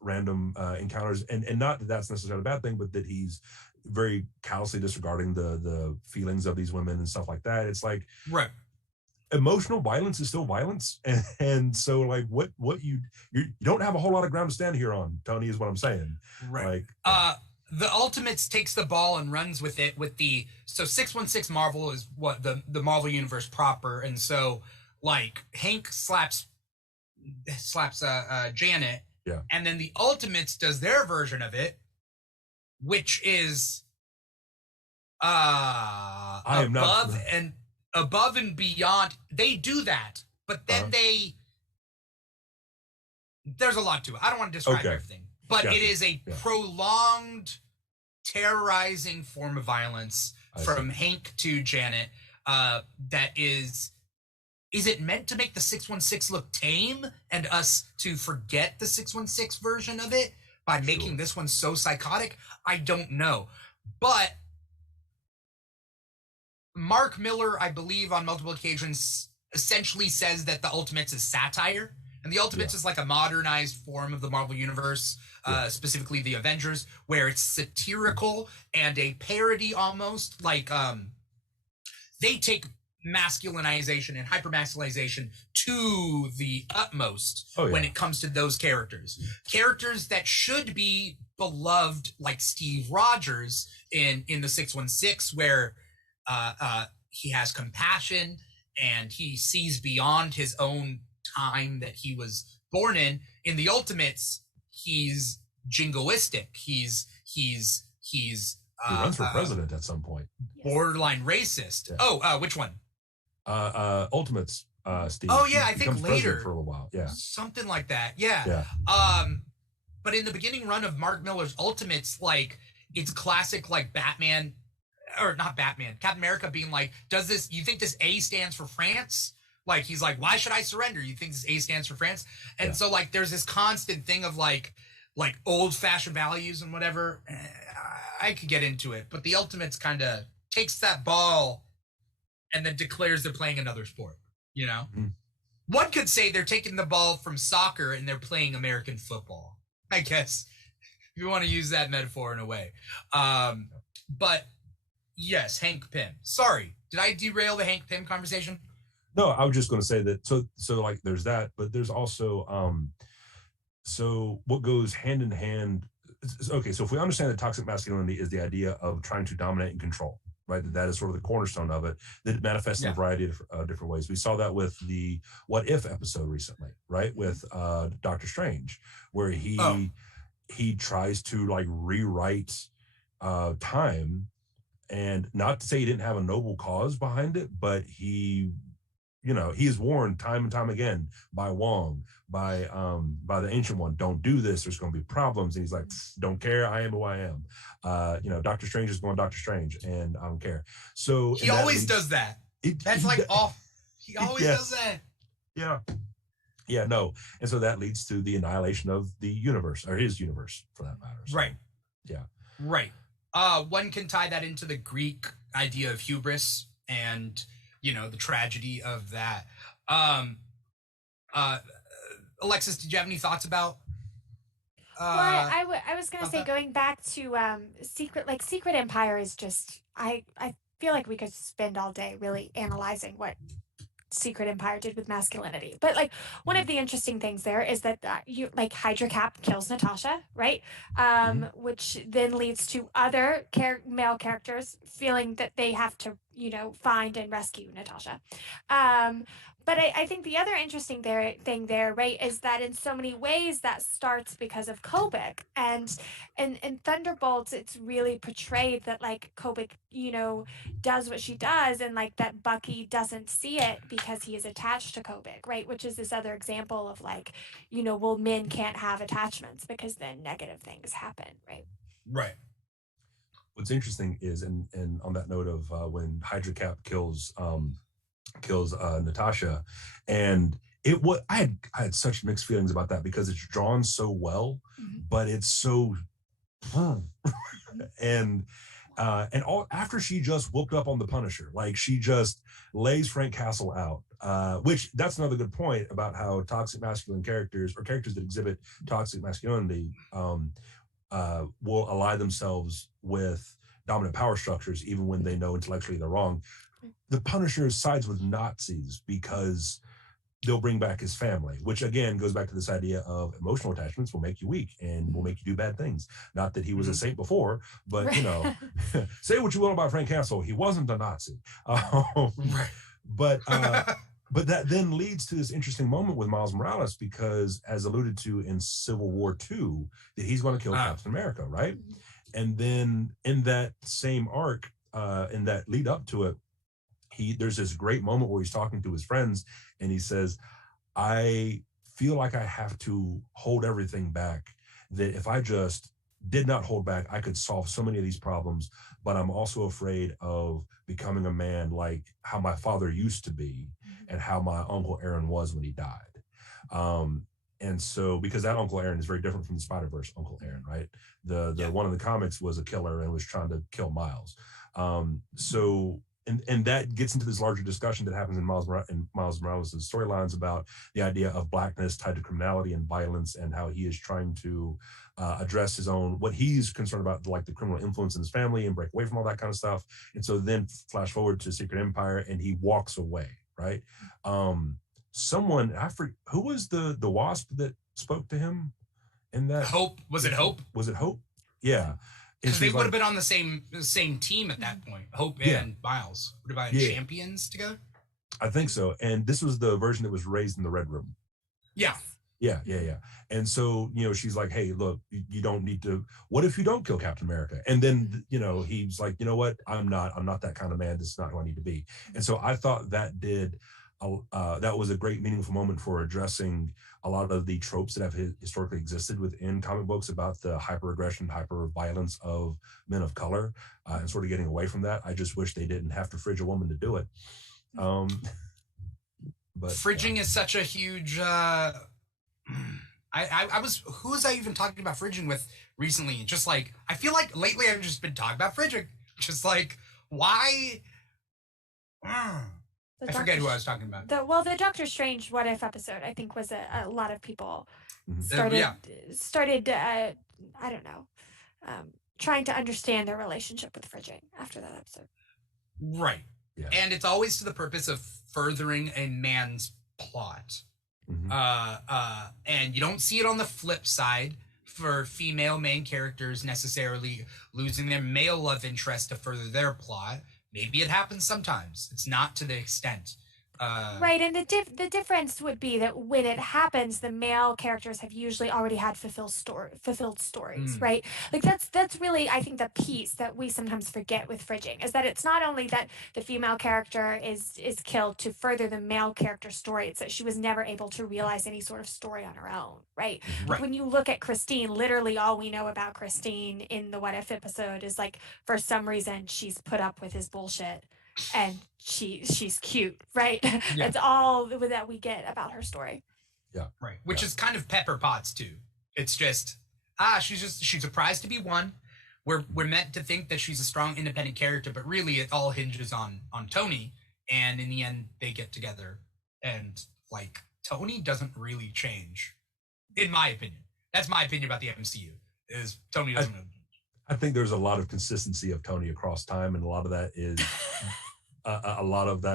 random encounters, and not that that's necessarily a bad thing, but that he's very callously disregarding the feelings of these women and stuff like that. It's like, right, emotional violence is still violence, and so like what you don't have a whole lot of ground to stand here on, Tony, is what I'm saying. Right. The Ultimates takes the ball and runs with it so 616 Marvel is what the Marvel universe proper, and so like Hank slaps Janet, and then the Ultimates does their version of it, which is above and beyond. They do that, but then there's a lot to it. I don't want to describe everything, but it is a prolonged, terrorizing form of violence from Hank to Janet. That is it meant to make the 616 look tame and us to forget the 616 version of it by making this one so psychotic? I don't know. But Mark Miller, I believe on multiple occasions, essentially says that the Ultimates is satire. And the Ultimates is like a modernized form of the Marvel Universe, specifically the Avengers, where it's satirical and a parody almost. Like they take masculinization and hypermasculinization to the utmost when it comes to those characters. Characters that should be beloved, like Steve Rogers in the 616, where he has compassion and he sees beyond his own time that he was born in. In the Ultimates, he's jingoistic. He runs for president at some point. Borderline racist. Which one? Ultimates, Steve. Oh yeah, I think later for a while. Yeah, something like that. Yeah. But in the beginning run of Mark Miller's Ultimates, like it's classic, like Batman, or not Batman, Captain America being like, you think this A stands for France? Like, he's like, why should I surrender? You think this A stands for France? And so like, there's this constant thing of like old fashioned values and whatever. I could get into it, but the Ultimates kind of takes that ball and then declares they're playing another sport, One could say they're taking the ball from soccer and they're playing American football, I guess, if you want to use that metaphor in a way. But yes, Hank Pym. Sorry, did I derail the Hank Pym conversation? No, I was just going to say that. So like there's that, but there's also, so what goes hand in hand. Okay, so if we understand that toxic masculinity is the idea of trying to dominate and control, right? That is sort of the cornerstone of it, that it manifests in a variety of different ways. We saw that with the What If episode recently, right? With Doctor Strange, where he tries to like rewrite time, and not to say he didn't have a noble cause behind it, but he he is warned time and time again by Wong, by the Ancient One, don't do this, there's going to be problems, and he's like, don't care, I am who I am. Doctor Strange is going Doctor Strange, and I don't care. So he always does that. That's like off. He always does that. Yeah, no. And so that leads to the annihilation of the universe, or his universe for that matter. So, right. Yeah. Right. One can tie that into the Greek idea of hubris and, the tragedy of that. Alexis, did you have any thoughts about? Well, I was going to say, going back to Secret Empire is just, I feel like we could spend all day really analyzing what Secret Empire did with masculinity. But like one of the interesting things there is that Hydra Cap kills Natasha, right? Which then leads to other male characters feeling that they have to, find and rescue Natasha. But I think the other interesting thing there, right, is that in so many ways that starts because of Kobik. And in Thunderbolts, it's really portrayed that like Kobik, does what she does, and like that Bucky doesn't see it because he is attached to Kobik, right? Which is this other example of like, well, men can't have attachments because then negative things happen, right? Right. What's interesting is, and on that note of when Hydra Cap kills Natasha, and I had such mixed feelings about that because it's drawn so well, but it's so and all after she just whooped up on the Punisher, like she just lays Frank Castle out, which that's another good point about how toxic masculine characters, or characters that exhibit toxic masculinity, will ally themselves with dominant power structures even when they know intellectually they're wrong. The Punisher sides with Nazis because they'll bring back his family, which again goes back to this idea of emotional attachments will make you weak and will make you do bad things. Not that he was a saint before, but say what you will about Frank Castle, he wasn't a Nazi. But that then leads to this interesting moment with Miles Morales, because as alluded to in Civil War II, that he's going to kill Captain America, right? And then in that same arc, in that lead up to it, there's this great moment where he's talking to his friends and he says, I feel like I have to hold everything back, that if I just did not hold back, I could solve so many of these problems, but I'm also afraid of becoming a man like how my father used to be and how my Uncle Aaron was when he died. And so, because that Uncle Aaron is very different from the Spider-Verse Uncle Aaron, right? The one in the comics was a killer and was trying to kill Miles. And that gets into this larger discussion that happens in Miles Morales' storylines about the idea of blackness tied to criminality and violence, and how he is trying to address his own, what he's concerned about, like the criminal influence in his family, and break away from all that kind of stuff. And so then flash forward to Secret Empire, and he walks away, right? Someone, who was the Wasp that spoke to him in that? Hope. Was it Hope? Was it Hope? Yeah. Because they would have been on the same team at that point. Hope and Miles would have been champions together. I think so. And this was the version that was raised in the Red Room. Yeah. And so, she's like, hey, look, you don't need to, what if you don't kill Captain America? And then, he's like, you know what? I'm not that kind of man. This is not who I need to be. And so I thought that that was a great meaningful moment for addressing a lot of the tropes that have historically existed within comic books about the hyper-aggression, hyper-violence of men of color, and sort of getting away from that. I just wish they didn't have to fridge a woman to do it. But fridging is such a huge... who was I even talking about fridging with recently? Just like, I feel like lately I've just been talking about fridging. Just like, why? I forget who I was talking about. The Doctor Strange What If episode, I think, was a lot of people started I don't know, trying to understand their relationship with fridging after that episode. Right. Yeah. And it's always to the purpose of furthering a man's plot. And you don't see it on the flip side for female main characters necessarily losing their male love interest to further their plot. Maybe it happens sometimes. It's not to the extent Right, and the difference would be that when it happens, the male characters have usually already had fulfilled stories, right? Like that's really, I think, the piece that we sometimes forget with fridging is that it's not only that the female character is killed to further the male character story, it's that she was never able to realize any sort of story on her own, right? Like when you look at Christine, literally all we know about Christine in the What If episode is like for some reason she's put up with his bullshit and she's cute, right? Yeah. That's all that we get about her story. Yeah. Right. Which is kind of Pepper Potts too. It's just she's a prize to be won. We're meant to think that she's a strong, independent character, but really it all hinges on Tony. And in the end, they get together, and like Tony doesn't really change, in my opinion. That's my opinion about the MCU. Is Tony doesn't really change. I think there's a lot of consistency of Tony across time, and a lot of that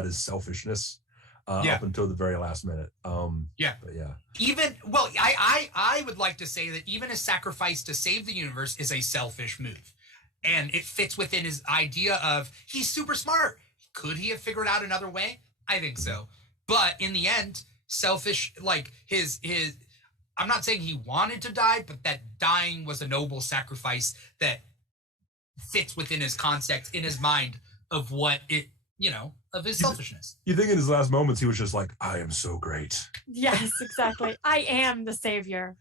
is selfishness up until the very last minute. But yeah. Even I would like to say that even a sacrifice to save the universe is a selfish move, and it fits within his idea of he's super smart. Could he have figured out another way? I think so, but in the end, selfish. Like his. I'm not saying he wanted to die, but that dying was a noble sacrifice that fits within his context in his mind of what it, of his selfishness. You think in his last moments, he was just like, I am so great. Yes, exactly. I am the savior.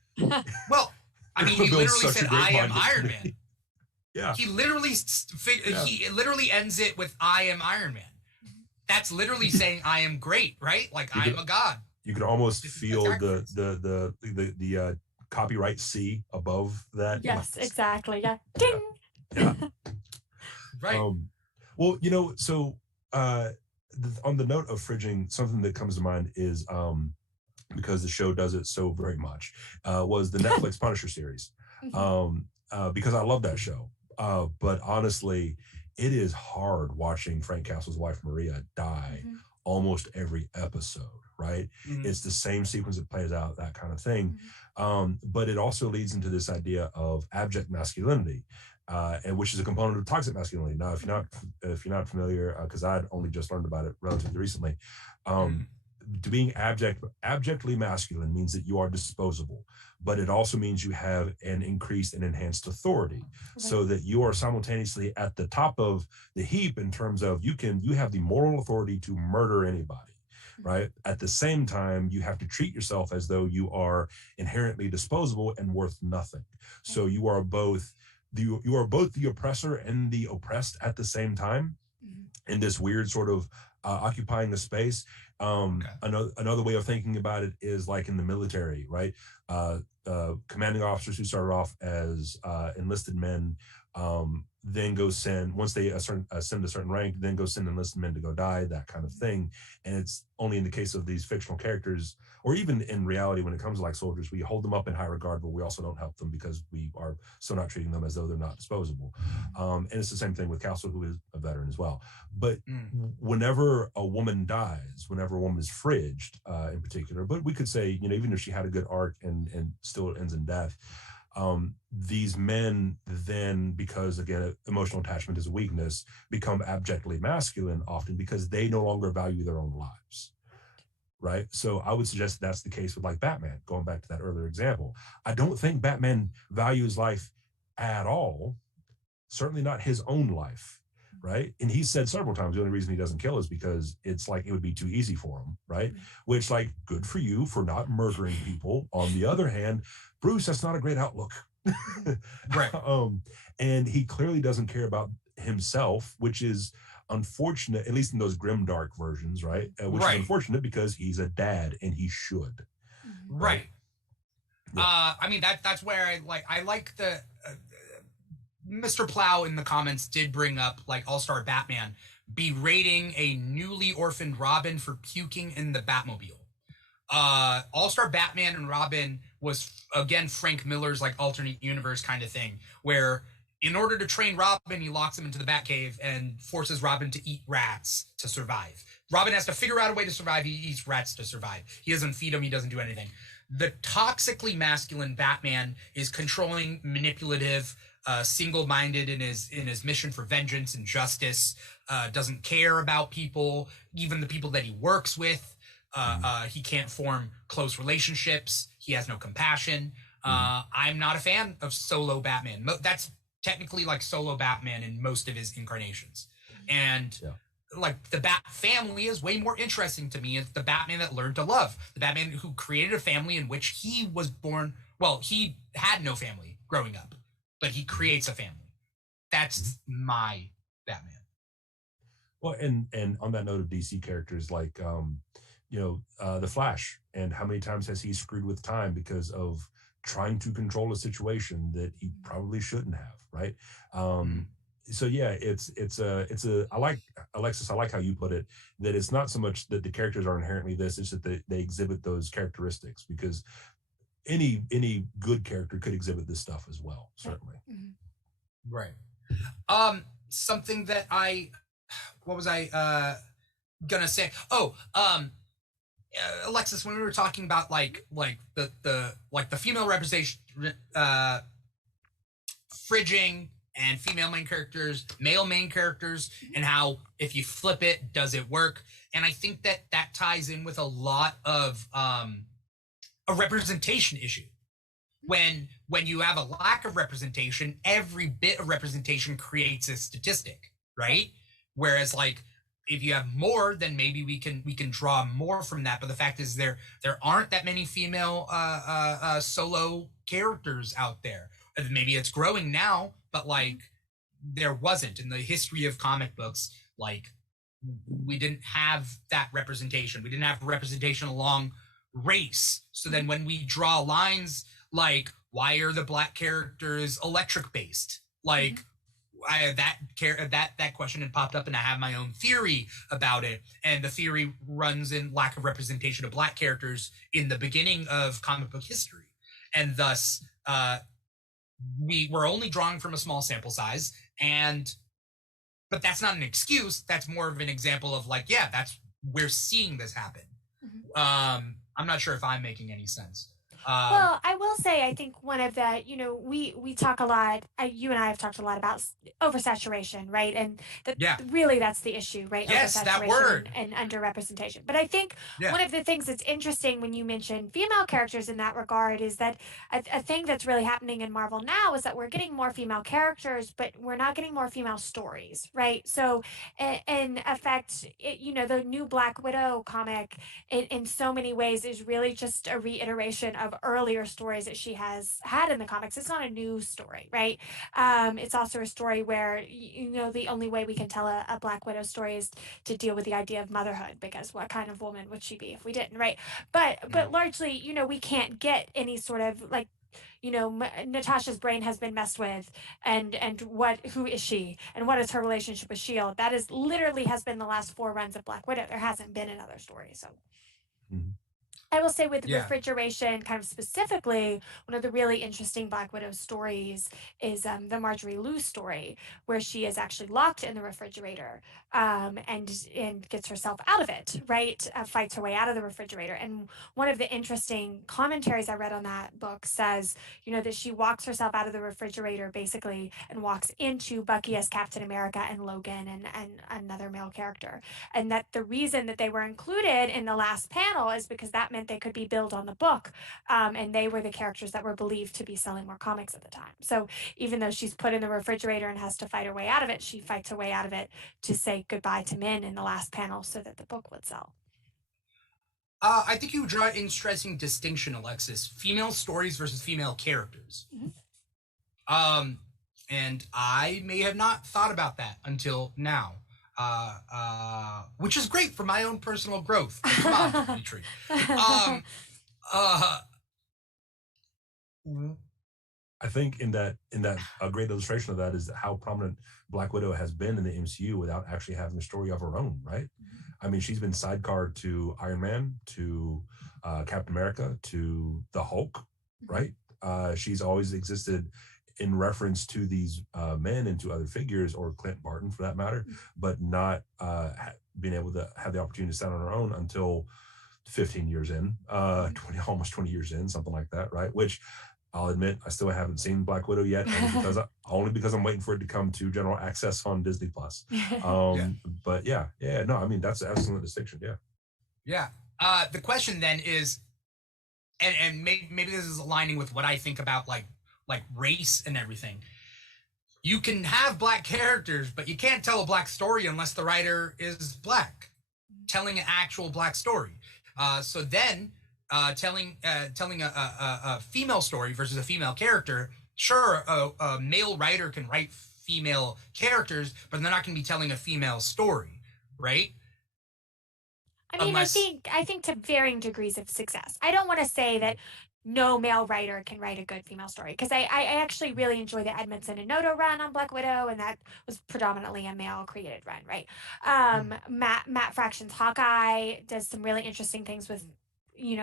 Well, I mean, he literally said, I am Iron Man. Yeah. He literally, he literally ends it with, I am Iron Man. That's literally saying, I am great, right? Like, I am a god. You can almost feel the copyright C above that. Yes, exactly. Yeah. Ding. Yeah. Right. Well, so on the note of fridging, something that comes to mind is because the show does it so very much, was the Netflix Punisher series. Because I love that show. But honestly, it is hard watching Frank Castle's wife Maria die almost every episode. Right? It's the same sequence that plays out, that kind of thing. But it also leads into this idea of abject masculinity, and which is a component of toxic masculinity. Now, if you're not familiar, because I'd only just learned about it relatively recently, to being abjectly masculine means that you are disposable, but it also means you have an increased and enhanced authority, so that you are simultaneously at the top of the heap in terms of you have the moral authority to murder anybody. Right. At the same time, you have to treat yourself as though you are inherently disposable and worth nothing. So you are both the oppressor and the oppressed at the same time, in this weird sort of occupying the space. Another way of thinking about it is like in the military, right? Commanding officers who started off as enlisted men then go send, once they ascend a certain rank, then go send enlisted men to go die, that kind of thing. And it's only in the case of these fictional characters, or even in reality when it comes to like soldiers, we hold them up in high regard, but we also don't help them because we are still not treating them as though they're not disposable. And it's the same thing with Castle, who is a veteran as well. But whenever a woman dies, whenever a woman is fridged in particular, but we could say, even if she had a good arc and still ends in death, these men then, because again, emotional attachment is a weakness, become abjectly masculine often because they no longer value their own lives. Right. So I would suggest that's the case with like Batman, going back to that earlier example. I don't think Batman values life at all. Certainly not his own life. Right. And he said several times the only reason he doesn't kill is because it's like it would be too easy for him. Right. Which, like, good for you for not murdering people. On the other hand, Bruce, that's not a great outlook. Right. And he clearly doesn't care about himself, which is unfortunate, at least in those grimdark versions, right? Which is unfortunate because he's a dad and he should. Right. Yeah. I mean, that's where I like the Mr. Plow in the comments did bring up like All-Star Batman berating a newly orphaned Robin for puking in the Batmobile. All-Star Batman and Robin was, again, Frank Miller's like alternate universe kind of thing, where in order to train Robin, he locks him into the Batcave and forces Robin to eat rats to survive. Robin has to figure out a way to survive. He eats rats to survive. He doesn't feed them. He doesn't do anything. The toxically masculine Batman is controlling, manipulative, single-minded in his mission for vengeance and justice, doesn't care about people, even the people that he works with. He can't form close relationships. He has no compassion. I'm not a fan of solo Batman. That's technically like solo Batman in most of his incarnations. And like the Bat family is way more interesting to me. It's the Batman that learned to love, the Batman who created a family in which he was born. Well, he had no family growing up, but he creates a family. That's my Batman. Well, and on that note of DC characters, like the Flash, and how many times has he screwed with time because of trying to control a situation that he probably shouldn't have, right? So yeah, it's a I like, Alexis, I like how you put it, that it's not so much that the characters are inherently this, it's that they exhibit those characteristics, because any good character could exhibit this stuff as well, certainly. Right. Something that what was I gonna say? Alexis, when we were talking about like the female representation, fridging and female main characters, male main characters, and how if you flip it, does it work? And I think that ties in with a lot of a representation issue. When you have a lack of representation, every bit of representation creates a statistic, right? Whereas like if you have more, then maybe we can draw more from that. But the fact is there aren't that many female solo characters out there. Maybe it's growing now, but like there wasn't in the history of comic books. Like we didn't have that representation. We didn't have representation along race. So then when we draw lines, like why are the black characters electric based? Like that question had popped up, and I have my own theory about it. And the theory runs in lack of representation of black characters in the beginning of comic book history, and thus we were only drawing from a small sample size. But that's not an excuse. That's more of an example of like, yeah, we're seeing this happen. I'm not sure if I'm making any sense. Well, I will say, I think one of the, we talk a lot, you and I have talked a lot about oversaturation, right? And really that's the issue, right? Yes, that word. And underrepresentation. But I think one of the things that's interesting when you mention female characters in that regard is that a thing that's really happening in Marvel now is that we're getting more female characters, but we're not getting more female stories, right? So in effect, the new Black Widow comic in so many ways is really just a reiteration of earlier stories that she has had in the comics. It's not a new story, right? It's also a story where the only way we can tell a Black Widow story is to deal with the idea of motherhood, because what kind of woman would she be if we didn't, right? But largely, we can't get any sort of like, Natasha's brain has been messed with, and who is she, and what is her relationship with Shield? That is literally has been the last 4 runs of Black Widow. There hasn't been another story, so. I will say with refrigeration, kind of specifically, one of the really interesting Black Widow stories is the Marjorie Liu story, where she is actually locked in the refrigerator and gets herself out of it, right? Fights her way out of the refrigerator. And one of the interesting commentaries I read on that book says, that she walks herself out of the refrigerator basically and walks into Bucky as Captain America and Logan and another male character. And that the reason that they were included in the last panel is because that meant they could be billed on the book, and they were the characters that were believed to be selling more comics at the time. So even though she's put in the refrigerator and has to fight her way out of it, she fights her way out of it to say goodbye to men in the last panel so that the book would sell. I think you draw an interesting distinction, Alexis. Female stories versus female characters. And I may have not thought about that until now. Which is great for my own personal growth. Come on, Dimitri. I think in that a great illustration of that is how prominent Black Widow has been in the MCU without actually having a story of her own, right? I mean, she's been sidecar to Iron Man, to Captain America, to the Hulk, right? She's always existed in reference to these men and to other figures, or Clint Barton for that matter, but not being able to have the opportunity to stand on her own until 15 years in, almost 20 years in, something like that, right? Which I'll admit I still haven't seen Black Widow yet, only because I'm waiting for it to come to general access on Disney Plus. But no, I mean that's an excellent distinction. Yeah. The question then is, and maybe this is aligning with what I think about like race and everything. You can have Black characters, but you can't tell a Black story unless the writer is Black, telling an actual Black story. So then, telling a female story versus a female character. Sure, a male writer can write female characters, but they're not going to be telling a female story, right? I mean, I think to varying degrees of success. I don't want to say that no male writer can write a good female story, because I actually really enjoy the Edmondson and Noto run on Black Widow, and that was predominantly a male created run, right? Matt Fraction's Hawkeye does some really interesting things with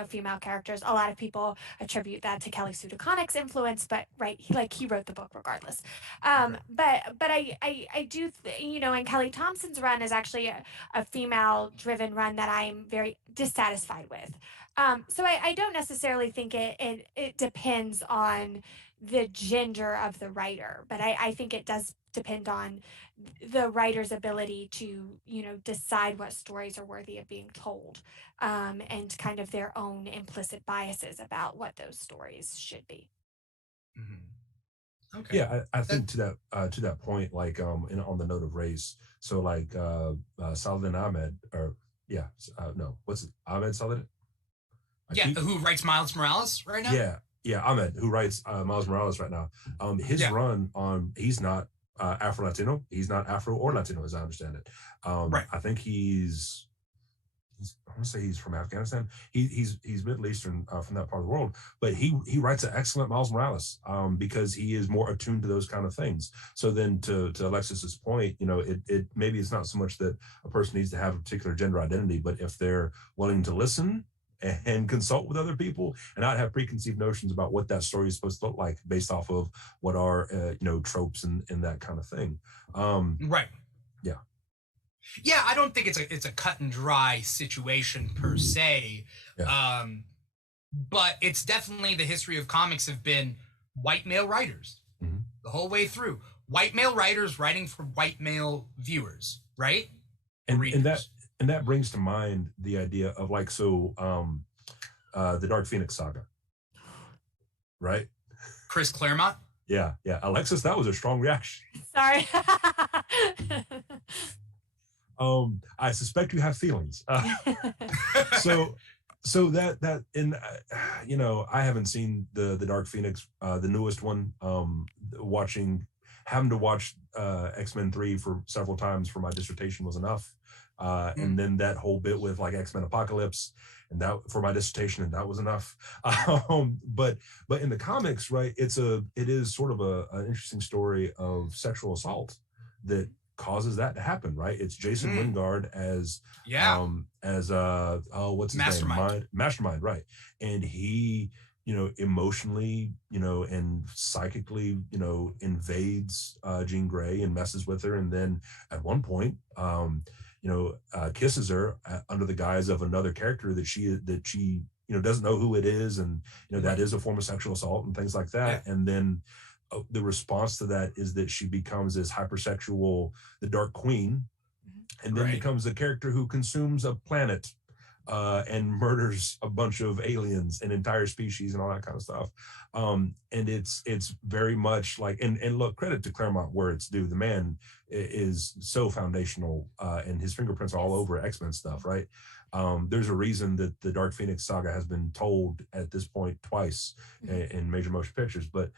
female characters. A lot of people attribute that to Kelly Sue DeConnick's influence, but he wrote the book regardless. But I do and Kelly Thompson's run is actually a female driven run that I'm very dissatisfied with. So I don't necessarily think it depends on the gender of the writer, but I think it does depend on the writer's ability to decide what stories are worthy of being told, and kind of their own implicit biases about what those stories should be. Okay. Yeah, I think to that point, like on the note of race, so like Saladin Ahmed, what's it, Ahmed Saladin? Who writes Miles Morales right now? Yeah, Ahmed, who writes Miles Morales right now. His run on, he's not Afro-Latino. He's not Afro or Latino, as I understand it. Right. I think I want to say he's from Afghanistan. He's Middle Eastern, from that part of the world, but he writes an excellent Miles Morales, because he is more attuned to those kind of things. So then to Alexis's point, it maybe it's not so much that a person needs to have a particular gender identity, but if they're willing to listen and consult with other people and not have preconceived notions about what that story is supposed to look like based off of what are tropes and that kind of thing. Right. Yeah, I don't think it's a cut and dry situation per se. But it's definitely, the history of comics have been white male writers the whole way through. White male writers writing for white male viewers, right? And that brings to mind the idea of the Dark Phoenix saga, right? Chris Claremont. Yeah. Alexis, that was a strong reaction. Sorry. I suspect you have feelings. So that in I haven't seen the Dark Phoenix, the newest one. Having to watch X-Men 3 for several times for my dissertation was enough. And then that whole bit with like X-Men Apocalypse, and that for my dissertation, and that was enough. But in the comics, right, it is sort of an interesting story of sexual assault that causes that to happen, right? It's Jason Wingard as what's his Mastermind. name? Mastermind, right? And he, emotionally, and psychically, invades Jean Grey and messes with her, and then at one point, kisses her under the guise of another character that she doesn't know who it is, and that is a form of sexual assault and things like that. And then the response to that is that she becomes this hypersexual, the Dark Queen, and then becomes a character who consumes a planet and murders a bunch of aliens and entire species and all that kind of stuff. And it's very much like, and look, credit to Claremont where it's due. The man is so foundational, and his fingerprints are all over X-Men stuff, right? There's a reason that the Dark Phoenix saga has been told at this point twice in major motion pictures. But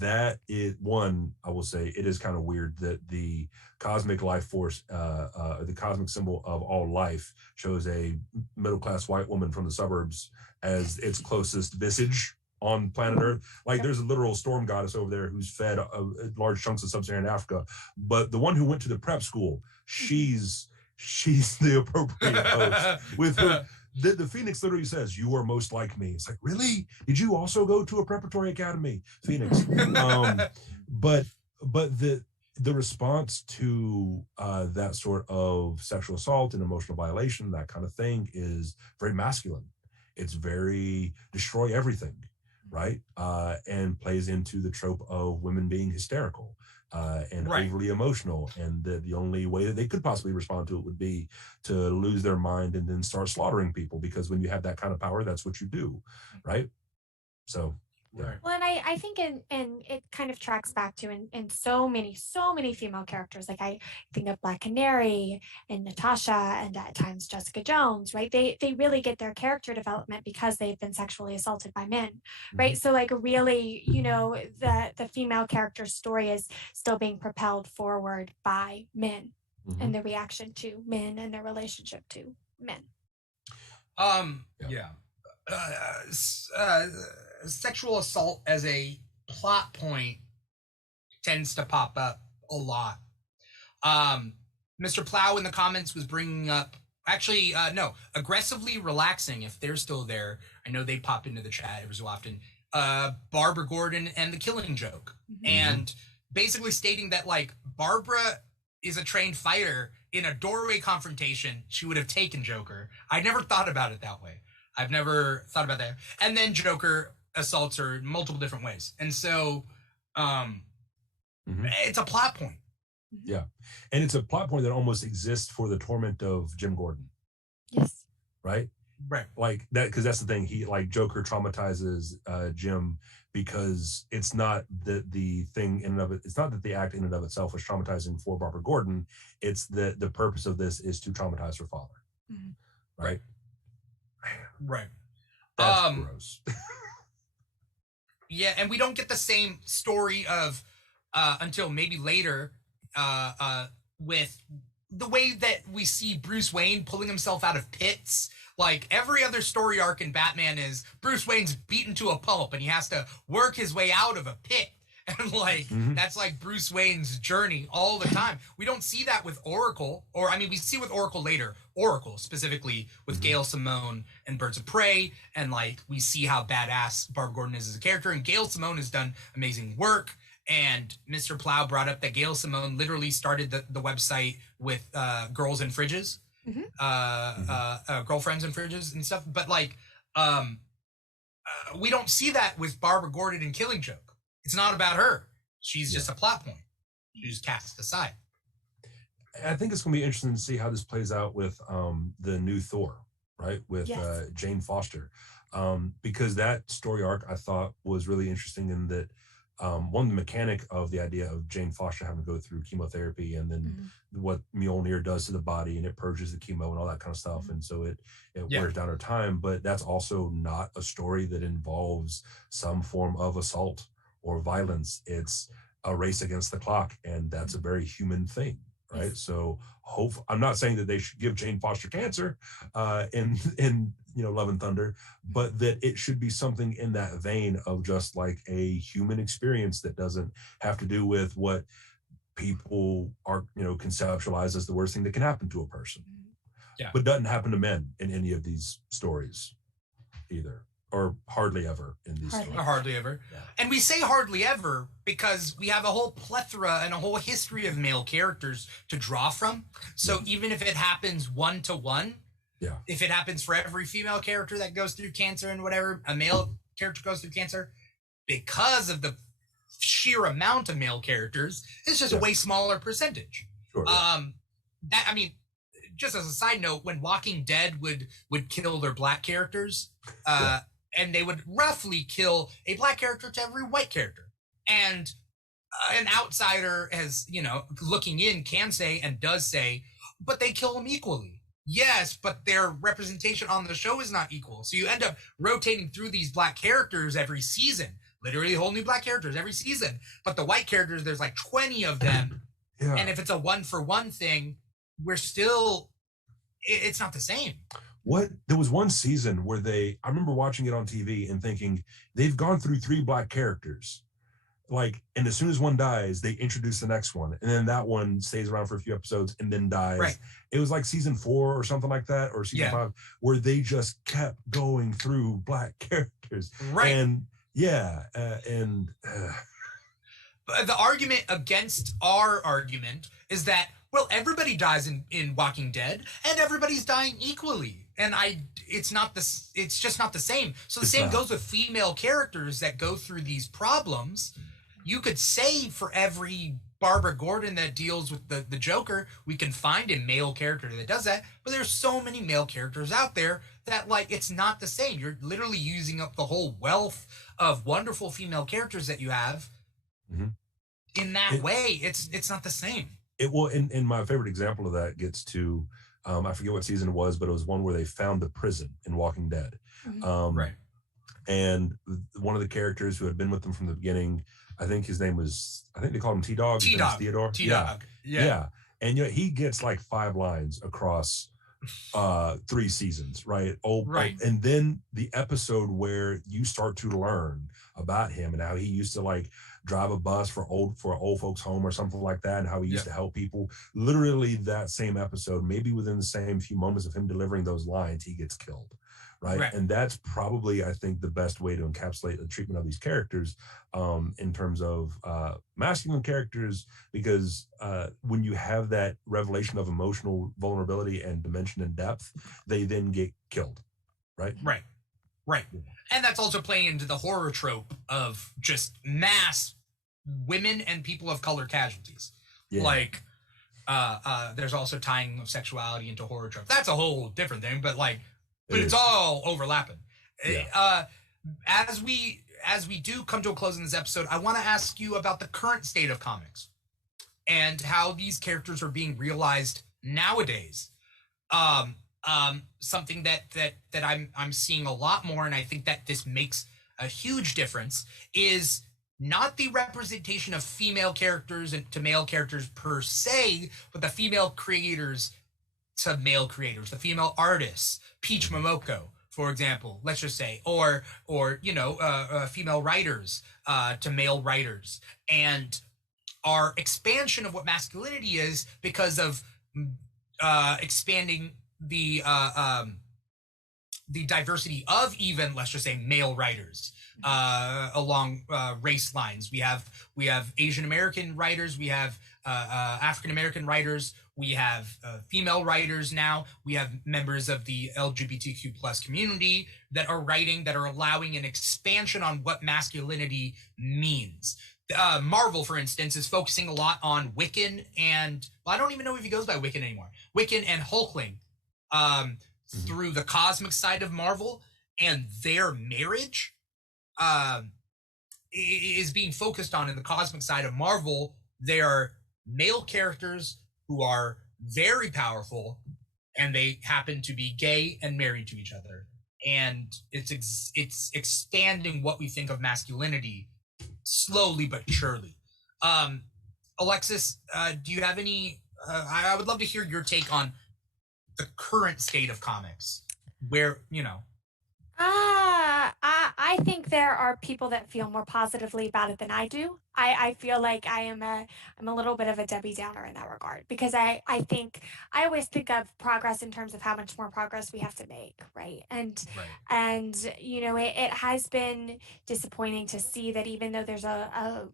that is one, I will say, it is kind of weird that the cosmic life force, the cosmic symbol of all life, shows a middle-class white woman from the suburbs as its closest visage on planet Earth. Like there's a literal storm goddess over there who's fed large chunks of sub-Saharan Africa. But the one who went to the prep school, she's the appropriate host. With her, the Phoenix literally says, "You are most like me." It's like, really? Did you also go to a preparatory academy, Phoenix? But the response to that sort of sexual assault and emotional violation, that kind of thing, is very masculine. It's very destroy everything. right? And plays into the trope of women being hysterical and overly emotional, and that the only way that they could possibly respond to it would be to lose their mind and then start slaughtering people, because when you have that kind of power, that's what you do, right? So yeah. Well, and I think and it kind of tracks back to in so many female characters. Like I think of Black Canary and Natasha and at times Jessica Jones, right? They really get their character development because they've been sexually assaulted by men, right? So like really, you know, the female character story is still being propelled forward by men and the reaction to men and their relationship to men. Sexual assault as a plot point tends to pop up a lot. Mr. Plow in the comments was bringing up, actually, no, aggressively relaxing, if they're still there. I know they pop into the chat every so often. Barbara Gordon and the Killing Joke. And basically stating that, like, Barbara is a trained fighter. In a doorway confrontation, she would have taken Joker. I never thought about it that way. I've never thought about that. And then Joker assaults her in multiple different ways. And so it's a plot point. Yeah. And it's a plot point that almost exists for the torment of Jim Gordon. Yes. Right? Right. Like that, because that's the thing. He, like, Joker traumatizes Jim because it's not that the thing in and of it, it's not that the act in and of itself was traumatizing for Barbara Gordon. It's that the purpose of this is to traumatize her father. Right? Right. That's gross. Yeah, and we don't get the same story of until maybe later with the way that we see Bruce Wayne pulling himself out of pits. Like every other story arc in Batman is Bruce Wayne's beaten to a pulp and he has to work his way out of a pit. And like that's like Bruce Wayne's journey all the time. We don't see that with Oracle, or I mean, we see with Oracle later. Oracle specifically with Gail Simone and Birds of Prey, and like we see how badass Barbara Gordon is as a character. And Gail Simone has done amazing work. And Mr. Plow brought up that Gail Simone literally started the website with girls in fridges, girlfriends in fridges and stuff. But like, we don't see that with Barbara Gordon and Killing Joke. It's not about her. She's just a plot point. She's cast aside. I think it's going to be interesting to see how this plays out with the new Thor, right? With Jane Foster. Because that story arc I thought was really interesting in that one, the mechanic of the idea of Jane Foster having to go through chemotherapy and then what Mjolnir does to the body and it purges the chemo and all that kind of stuff. And so it wears down her time, but that's also not a story that involves some form of assault or violence. It's a race against the clock, and that's a very human thing, right? So I'm not saying that they should give Jane Foster cancer in Love and Thunder, but that it should be something in that vein of just like a human experience that doesn't have to do with what people are conceptualize as the worst thing that can happen to a person. But doesn't happen to men in any of these stories either. Or hardly ever in these stories. Hardly ever. Yeah. And we say hardly ever because we have a whole plethora and a whole history of male characters to draw from. So even if it happens 1-to-1, if it happens for every female character that goes through cancer and whatever, a male character goes through cancer, because of the sheer amount of male characters, it's just a way smaller percentage. Sure, that, I mean, just as a side note, when Walking Dead would kill their black characters, and they would roughly kill a black character to every white character. And an outsider, as looking in, can say and does say, but they kill them equally. Yes, but their representation on the show is not equal. So you end up rotating through these black characters every season, literally whole new black characters every season. But the white characters, there's like 20 of them. And if it's a 1-for-1 thing, it's not the same. There was one season where I remember watching it on TV and thinking they've gone through 3 black characters, and as soon as one dies, they introduce the next one, and then that one stays around for a few episodes and then dies. Right. It was like season 4 or something like that, or season 5, where they just kept going through black characters. Right. And the argument against our argument is that well, everybody dies in Walking Dead, and everybody's dying equally. And it's just not the same. So the same goes with female characters that go through these problems. You could say for every Barbara Gordon that deals with the Joker, we can find a male character that does that, but there's so many male characters out there that, like, it's not the same. You're literally using up the whole wealth of wonderful female characters that you have. In that way, it's not the same. It will, and my favorite example of that gets to, I forget what season it was, but it was one where they found the prison in Walking Dead. Right. And one of the characters who had been with them from the beginning, I think his name was, I think they called him T-Dog. T-Dog. Theodore. T-Dog. Yeah. And he gets like 5 lines across 3 seasons, right? Right. And then the episode where you start to learn about him and how he used to like drive a bus for old folks home or something like that, and how he used to help people. Literally that same episode, maybe within the same few moments of him delivering those lines, he gets killed. Right. And that's probably, I think, the best way to encapsulate the treatment of these characters in terms of masculine characters, because when you have that revelation of emotional vulnerability and dimension and depth, they then get killed. Right. And that's also playing into the horror trope of just mass women and people of color casualties. Like, there's also tying of sexuality into horror trope. That's a whole different thing, but it's all overlapping. As we do come to a close in this episode, I want to ask you about the current state of comics and how these characters are being realized nowadays. Something that I'm seeing a lot more, and I think that this makes a huge difference, is not the representation of female characters and to male characters per se, but the female creators to male creators, the female artists, Peach Momoko, for example, let's just say, or female writers to male writers, and our expansion of what masculinity is because of expanding the diversity of even, let's just say, male writers along race lines. We have Asian American writers, we have African American writers, we have female writers now, we have members of the LGBTQ plus community that are writing, that are allowing an expansion on what masculinity means. Marvel, for instance, is focusing a lot on Wiccan and, well, I don't even know if he goes by Wiccan anymore, Wiccan and Hulkling through the cosmic side of Marvel, and their marriage is being focused on in the cosmic side of Marvel. They are male characters who are very powerful, and they happen to be gay and married to each other. And it's expanding what we think of masculinity slowly but surely. Alexis, do you have any? I would love to hear your take on the current state of comics, where I think there are people that feel more positively about it than I do. I feel like I'm a little bit of a Debbie Downer in that regard, because I think I always think of progress in terms of how much more progress we have to make, right? And it has been disappointing to see that even though there's a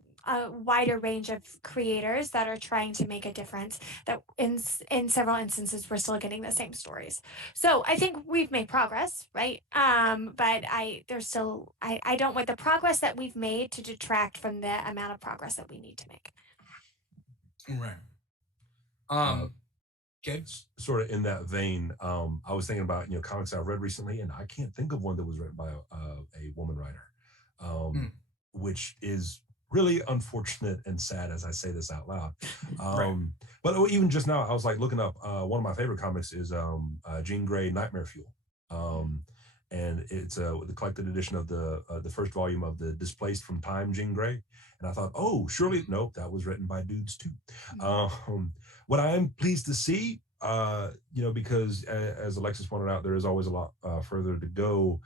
wider range of creators that are trying to make a difference, that in several instances we're still getting the same stories. So I think we've made progress, right? But I don't want the progress that we've made to detract from the amount of progress that we need to make. Right. Sort of in that vein, I was thinking about comics I've read recently, and I can't think of one that was written by a woman writer, which is really unfortunate and sad as I say this out loud. But even just now, I was like looking up, one of my favorite comics is Jean Grey Nightmare Fuel. And it's the collected edition of the first volume of the Displaced from Time Jean Grey. And I thought, oh, surely, nope, that was written by dudes too. What I'm pleased to see, because as Alexis pointed out, there is always a lot further to go,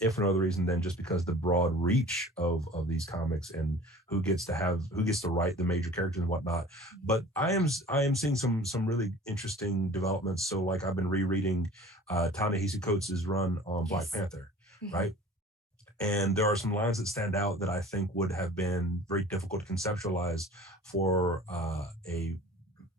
if for no other reason than just because the broad reach of these comics and who gets to write the major characters and whatnot. But I am seeing some really interesting developments. So like I've been rereading Ta-Nehisi Coates' run on Black Panther, right? And there are some lines that stand out that I think would have been very difficult to conceptualize for a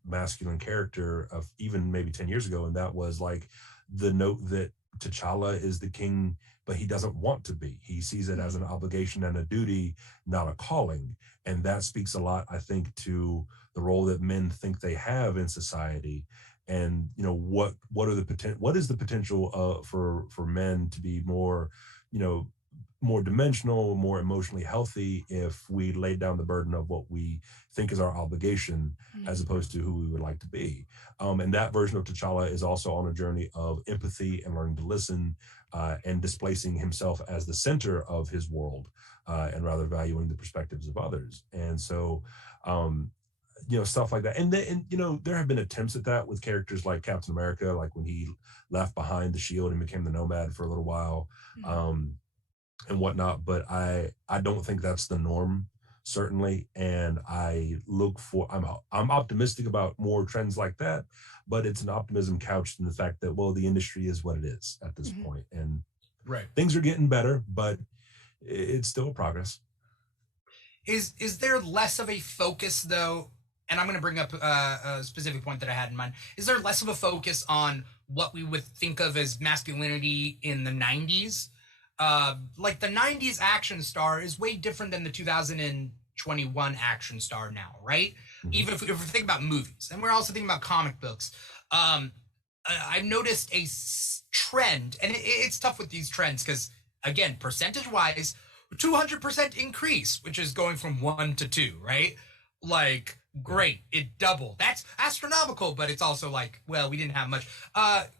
masculine character of even maybe 10 years ago, and that was like the note that T'Challa is the king, but he doesn't want to be. He sees it as an obligation and a duty, not a calling. And that speaks a lot, I think, to the role that men think they have in society. And what is the potential for men to be more, more dimensional, more emotionally healthy if we lay down the burden of what we think is our obligation as opposed to who we would like to be. And that version of T'Challa is also on a journey of empathy and learning to listen and displacing himself as the center of his world and rather valuing the perspectives of others. And so, stuff like that. And there have been attempts at that with characters like Captain America, like when he left behind the shield and became the Nomad for a little while. And whatnot, but I don't think that's the norm, certainly. And I'm optimistic about more trends like that, but it's an optimism couched in the fact that, well, the industry is what it is at this point, and things are getting better, but it's still progress. Is there less of a focus though? And I'm going to bring up a specific point that I had in mind. Is there less of a focus on what we would think of as masculinity in the 90s? Like the 90s action star is way different than the 2021 action star now, right? Even if we think about movies, and we're also thinking about comic books. I've noticed a trend, and it's tough with these trends because, again, percentage-wise, 200% increase, which is going from 1 to 2, right? Like, great, it doubled. That's astronomical, but it's also like, well, we didn't have much.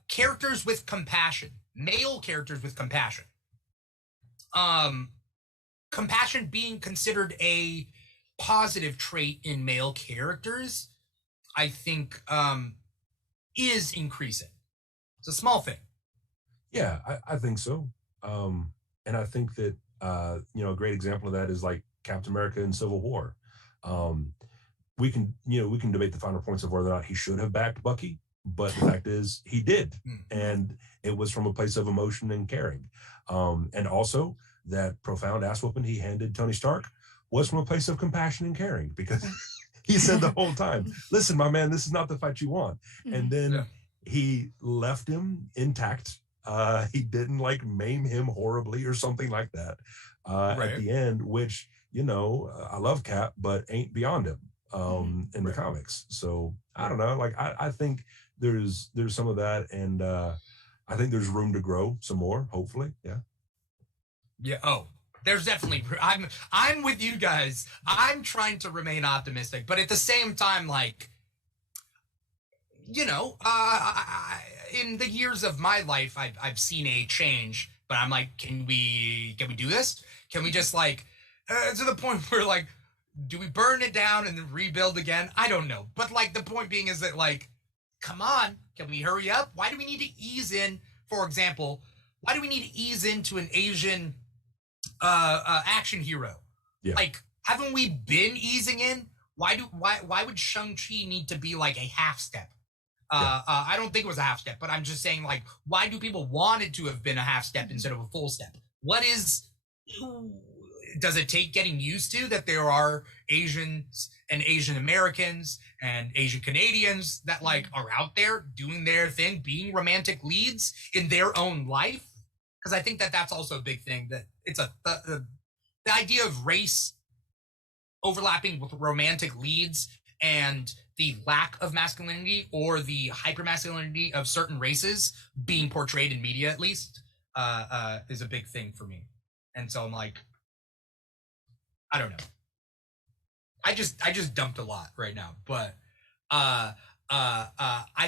Characters with compassion, male characters with compassion. Compassion being considered a positive trait in male characters, I think, is increasing. It's a small thing. Yeah, I think so. And I think that, a great example of that is like Captain America in Civil War. We can debate the finer points of whether or not he should have backed Bucky, but the fact is he did. And it was from a place of emotion and caring. And also that profound ass whooping he handed Tony Stark was from a place of compassion and caring, because he said the whole time, listen, my man, this is not the fight you want. And then he left him intact. He didn't like maim him horribly or something like that at the end, which, I love Cap, but ain't beyond him in the comics. So I don't know, like, I think there's some of that. And I think there's room to grow some more, hopefully. Yeah. Oh, there's definitely. I'm with you guys. I'm trying to remain optimistic, but at the same time, like, in the years of my life, I've seen a change. But I'm like, can we do this? Can we just like to the point where like, do we burn it down and then rebuild again? I don't know. But like the point being is that like, come on, can we hurry up? Why do we need to ease in? For example, why do we need to ease into an Asian action hero? Like, haven't we been easing in? Why would Shang-Chi need to be like a half step? I don't think it was a half step, but I'm just saying, like, why do people want it to have been a half step instead of a full step? Does it take getting used to that there are Asians and Asian Americans and Asian Canadians that like are out there doing their thing, being romantic leads in their own life? Because I think that that's also a big thing, that it's the idea of race overlapping with romantic leads and the lack of masculinity or the hypermasculinity of certain races being portrayed in media, at least, is a big thing for me. And so I'm like, I don't know. I just dumped a lot right now, but I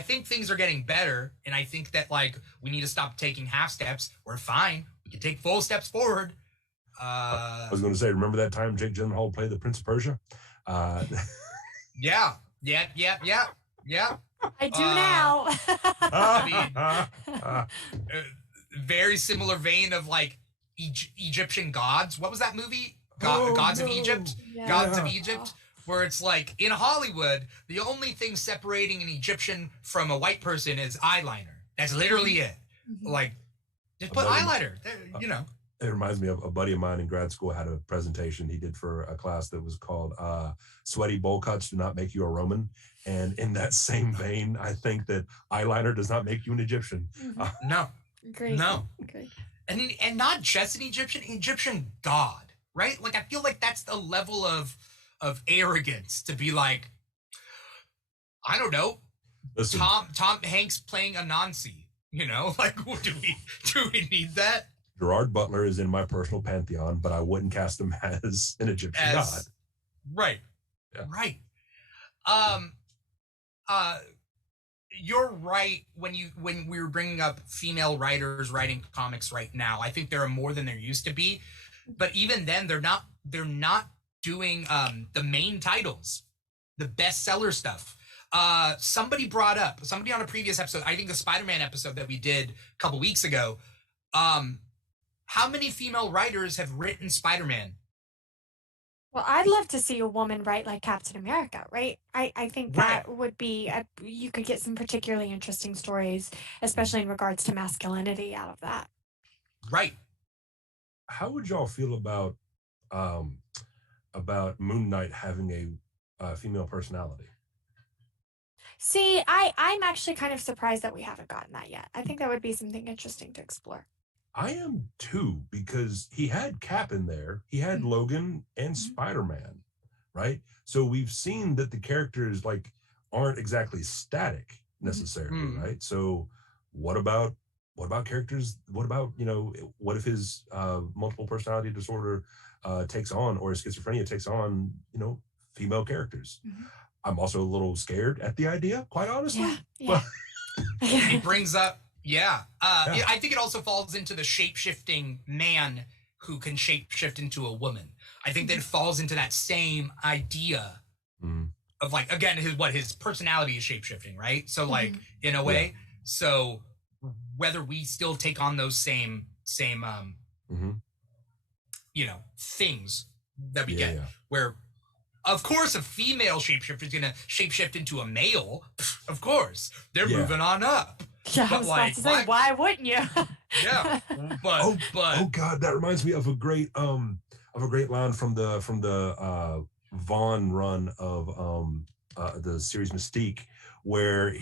think things are getting better, and I think that like we need to stop taking half steps. We're fine. We can take full steps forward. I was going to say, remember that time Jake Gyllenhaal played the Prince of Persia? Yeah. I do now. I mean, very similar vein of like Egyptian gods. What was that movie? Gods of Egypt? Yeah. Gods of Egypt? Where it's like, in Hollywood, the only thing separating an Egyptian from a white person is eyeliner. That's literally it. Like, just put eyeliner. There, It reminds me of a buddy of mine in grad school had a presentation he did for a class that was called Sweaty Bowl Cuts Do Not Make You a Roman. And in that same vein, I think that eyeliner does not make you an Egyptian. No. Great. No. Great. And not just an Egyptian god, right? Like, I feel like that's the level of arrogance to be like, I don't know, Listen, Tom Hanks playing Anansi, you know? Like, do we need that? Gerard Butler is in my personal pantheon, but I wouldn't cast him as an Egyptian god. Right. Yeah. Right. You're right when we were bringing up female writers writing comics right now. I think there are more than there used to be, but even then they're not doing the main titles, the bestseller stuff. Somebody on a previous episode, I think the Spider-Man episode that we did a couple weeks ago, how many female writers have written Spider-Man? Well, I'd love to see a woman write like Captain America, right? I think that would be, you could get some particularly interesting stories, especially in regards to masculinity out of that. Right. How would y'all feel about Moon Knight having a female personality? See, I'm actually kind of surprised that we haven't gotten that yet. I think that would be something interesting to explore. I am too, because he had Cap in there, he had Logan and Spider-Man, right? So we've seen that the characters like aren't exactly static necessarily, right? So what about characters? What about, what if his multiple personality disorder takes on, or his schizophrenia takes on, female characters? I'm also a little scared at the idea, quite honestly. Yeah. It brings up, I think it also falls into the shape-shifting man who can shape-shift into a woman. I think that it falls into that same idea of, like, again, his personality is shape-shifting, right? So, like, in a way, so whether we still take on those same things that we get, where, of course, a female shapeshifter is going to shapeshift into a male. Of course, they're moving on up. Yeah, I was about to say, why wouldn't you? Yeah, but oh god, that reminds me of a great line from the Vaughn run of the series Mystique, where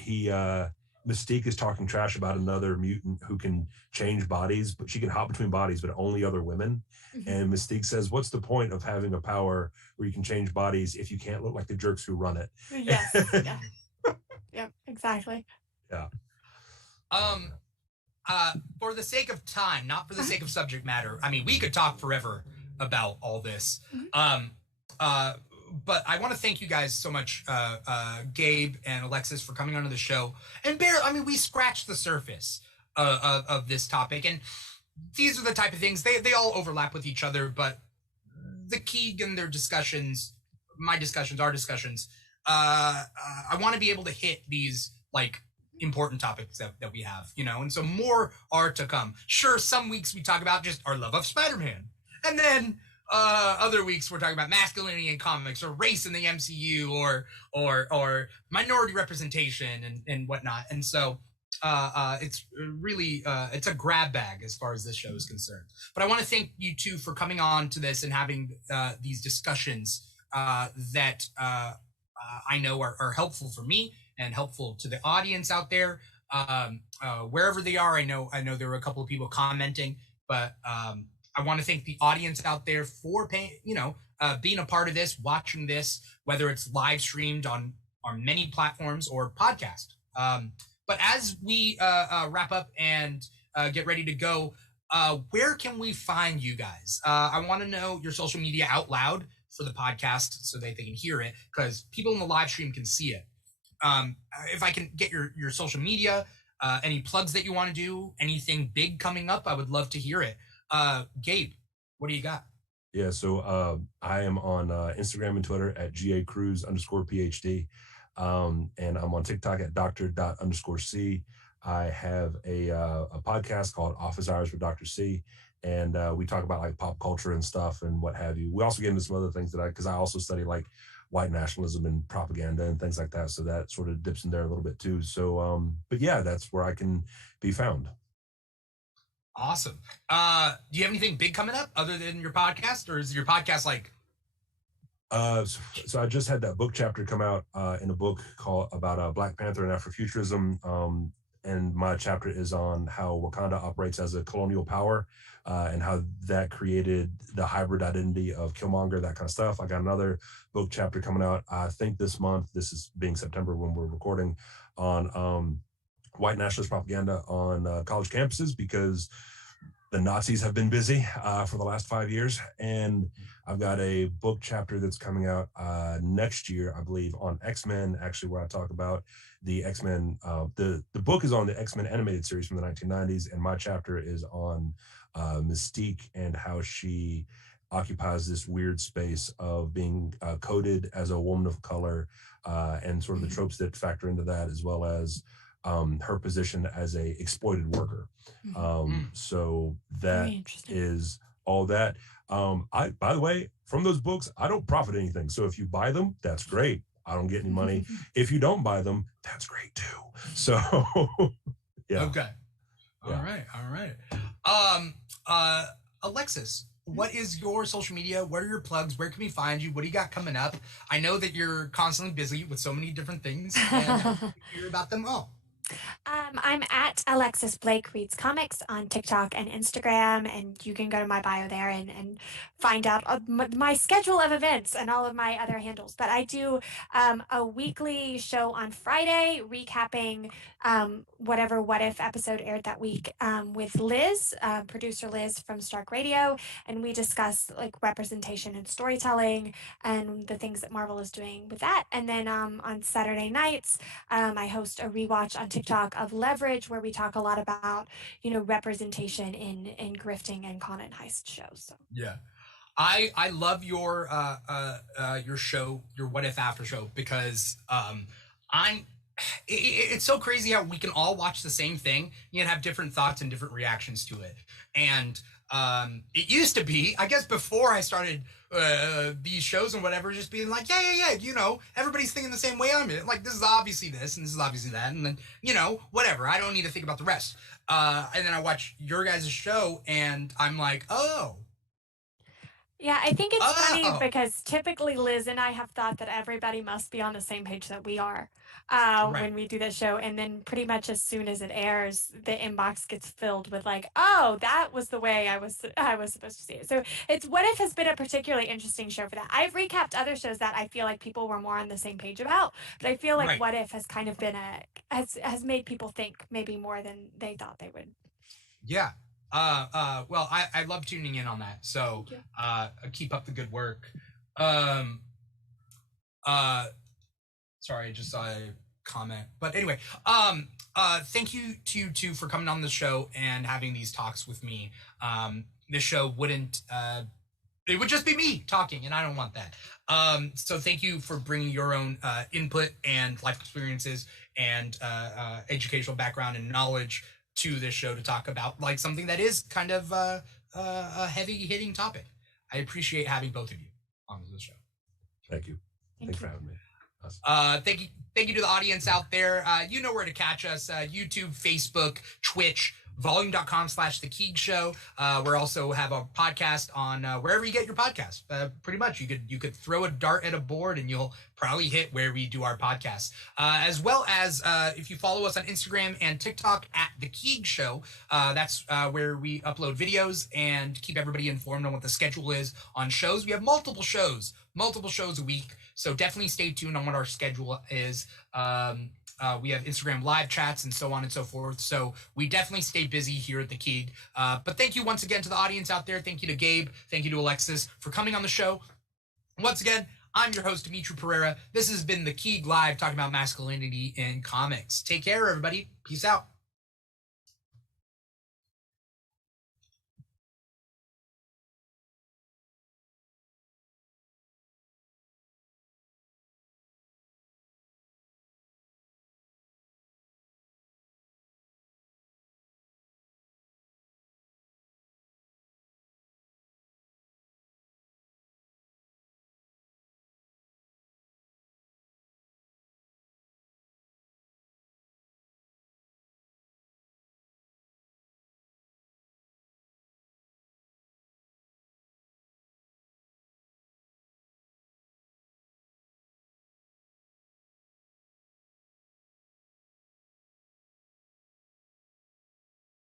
Mystique is talking trash about another mutant who can change bodies, but she can hop between bodies, but only other women. And Mystique says, "What's the point of having a power where you can change bodies if you can't look like the jerks who run it?" Yes. Yeah, exactly. Yeah. For the sake of time, not for the sake of subject matter, I mean, we could talk forever about all this. But I want to thank you guys so much, Gabe and Alexis, for coming onto the show. And we scratched the surface of this topic. And these are the type of things, they all overlap with each other, but the Keeg and their discussions, my discussions, our discussions, I want to be able to hit these, like, important topics that we have, and so more are to come. Sure, some weeks we talk about just our love of Spider-Man, and then other weeks we're talking about masculinity in comics, or race in the MCU, or minority representation and whatnot. And so it's really it's a grab bag as far as this show is concerned. But I want to thank you two for coming on to this and having these discussions that I know are helpful for me and helpful to the audience out there, wherever they are. I know there were a couple of people commenting, but I want to thank the audience out there for being a part of this, watching this, whether it's live streamed on many platforms or podcast. But as we wrap up and get ready to go, where can we find you guys? I want to know your social media out loud for the podcast so that they can hear it, because people in the live stream can see it. If I can get your social media, any plugs that you want to do, anything big coming up, I would love to hear it. Gabe, what do you got? Yeah, so I am on Instagram and Twitter at GACruz_PhD. And I'm on TikTok at Dr._C. I have a podcast called Office Hours with Dr. C. And we talk about like pop culture and stuff and what have you. We also get into some other things because I also study like white nationalism and propaganda and things like that. So that sort of dips in there a little bit too. So, but yeah, that's where I can be found. Awesome. Do you have anything big coming up other than your podcast, or is your podcast like? So I just had that book chapter come out in a book called about Black Panther and Afrofuturism. And my chapter is on how Wakanda operates as a colonial power and how that created the hybrid identity of Killmonger, that kind of stuff. I got another book chapter coming out, I think this month, this is being September when we're recording, on white nationalist propaganda on college campuses, because the Nazis have been busy for the last 5 years. And I've got a book chapter that's coming out next year, I believe, on X-Men, actually, where I talk about the X-Men. The book is on the X-Men animated series from the 1990s, and my chapter is on Mystique and how she occupies this weird space of being coded as a woman of color and sort of the tropes that factor into that, as well as her position as a exploited worker. So that is all that. By the way, from those books, I don't profit anything. So if you buy them, that's great. I don't get any money. If you don't buy them, that's great too. So yeah. Okay. All right. Alexis, what is your social media? What are your plugs? Where can we find you? What do you got coming up? I know that you're constantly busy with so many different things, and I want to hear about them all. I'm at Alexis Blake Reads Comics on TikTok and Instagram, and you can go to my bio there and find out my schedule of events and all of my other handles. But I do a weekly show on Friday recapping whatever What If episode aired that week with Liz, producer Liz from Stark Radio, and we discuss like representation and storytelling and the things that Marvel is doing with that. And then on Saturday nights, I host a rewatch on TikTok of Leverage, where we talk a lot about, representation in grifting and con and heist shows. So. Yeah. I love your show, your What If After show, because it's so crazy how we can all watch the same thing and have different thoughts and different reactions to it. And it used to be, I guess before I started these shows and whatever, just being like, yeah, everybody's thinking the same way I'm in. Like, this is obviously this and this is obviously that, and then whatever, I don't need to think about the rest. And then I watch your guys' show and I'm like, oh. Yeah, I think it's funny because typically Liz and I have thought that everybody must be on the same page that we are when we do this show. And then pretty much as soon as it airs, the inbox gets filled with like, oh, that was the way I was supposed to see it. So it's What If has been a particularly interesting show for that. I've recapped other shows that I feel like people were more on the same page about, but I feel like What If has kind of been has made people think maybe more than they thought they would. Yeah. Well, I love tuning in on that. So, keep up the good work. Sorry, I just saw a comment, but anyway, thank you to you two for coming on the show and having these talks with me. This show wouldn't, it would just be me talking, and I don't want that. So thank you for bringing your own input and life experiences and educational background and knowledge to this show to talk about like something that is kind of a heavy hitting topic. I appreciate having both of you on this show. Thank you. Thanks for having me. Awesome. Thank you to the audience out there. You know where to catch us: YouTube, Facebook, Twitch, volume.com/The Keeg Show. We also have a podcast on wherever you get your podcast. Pretty much, you could throw a dart at a board and you'll probably hit where we do our podcast. As well as if you follow us on Instagram and TikTok at The Keeg Show, that's where we upload videos and keep everybody informed on what the schedule is on shows. We have multiple shows a week, so definitely stay tuned on what our schedule is. We have Instagram live chats and so on and so forth. So we definitely stay busy here at the Keeg. But thank you once again to the audience out there. Thank you to Gabe. Thank you to Alexis for coming on the show. Once again, I'm your host, Dimitri Pereira. This has been the Keeg Live, talking about masculinity in comics. Take care, everybody. Peace out.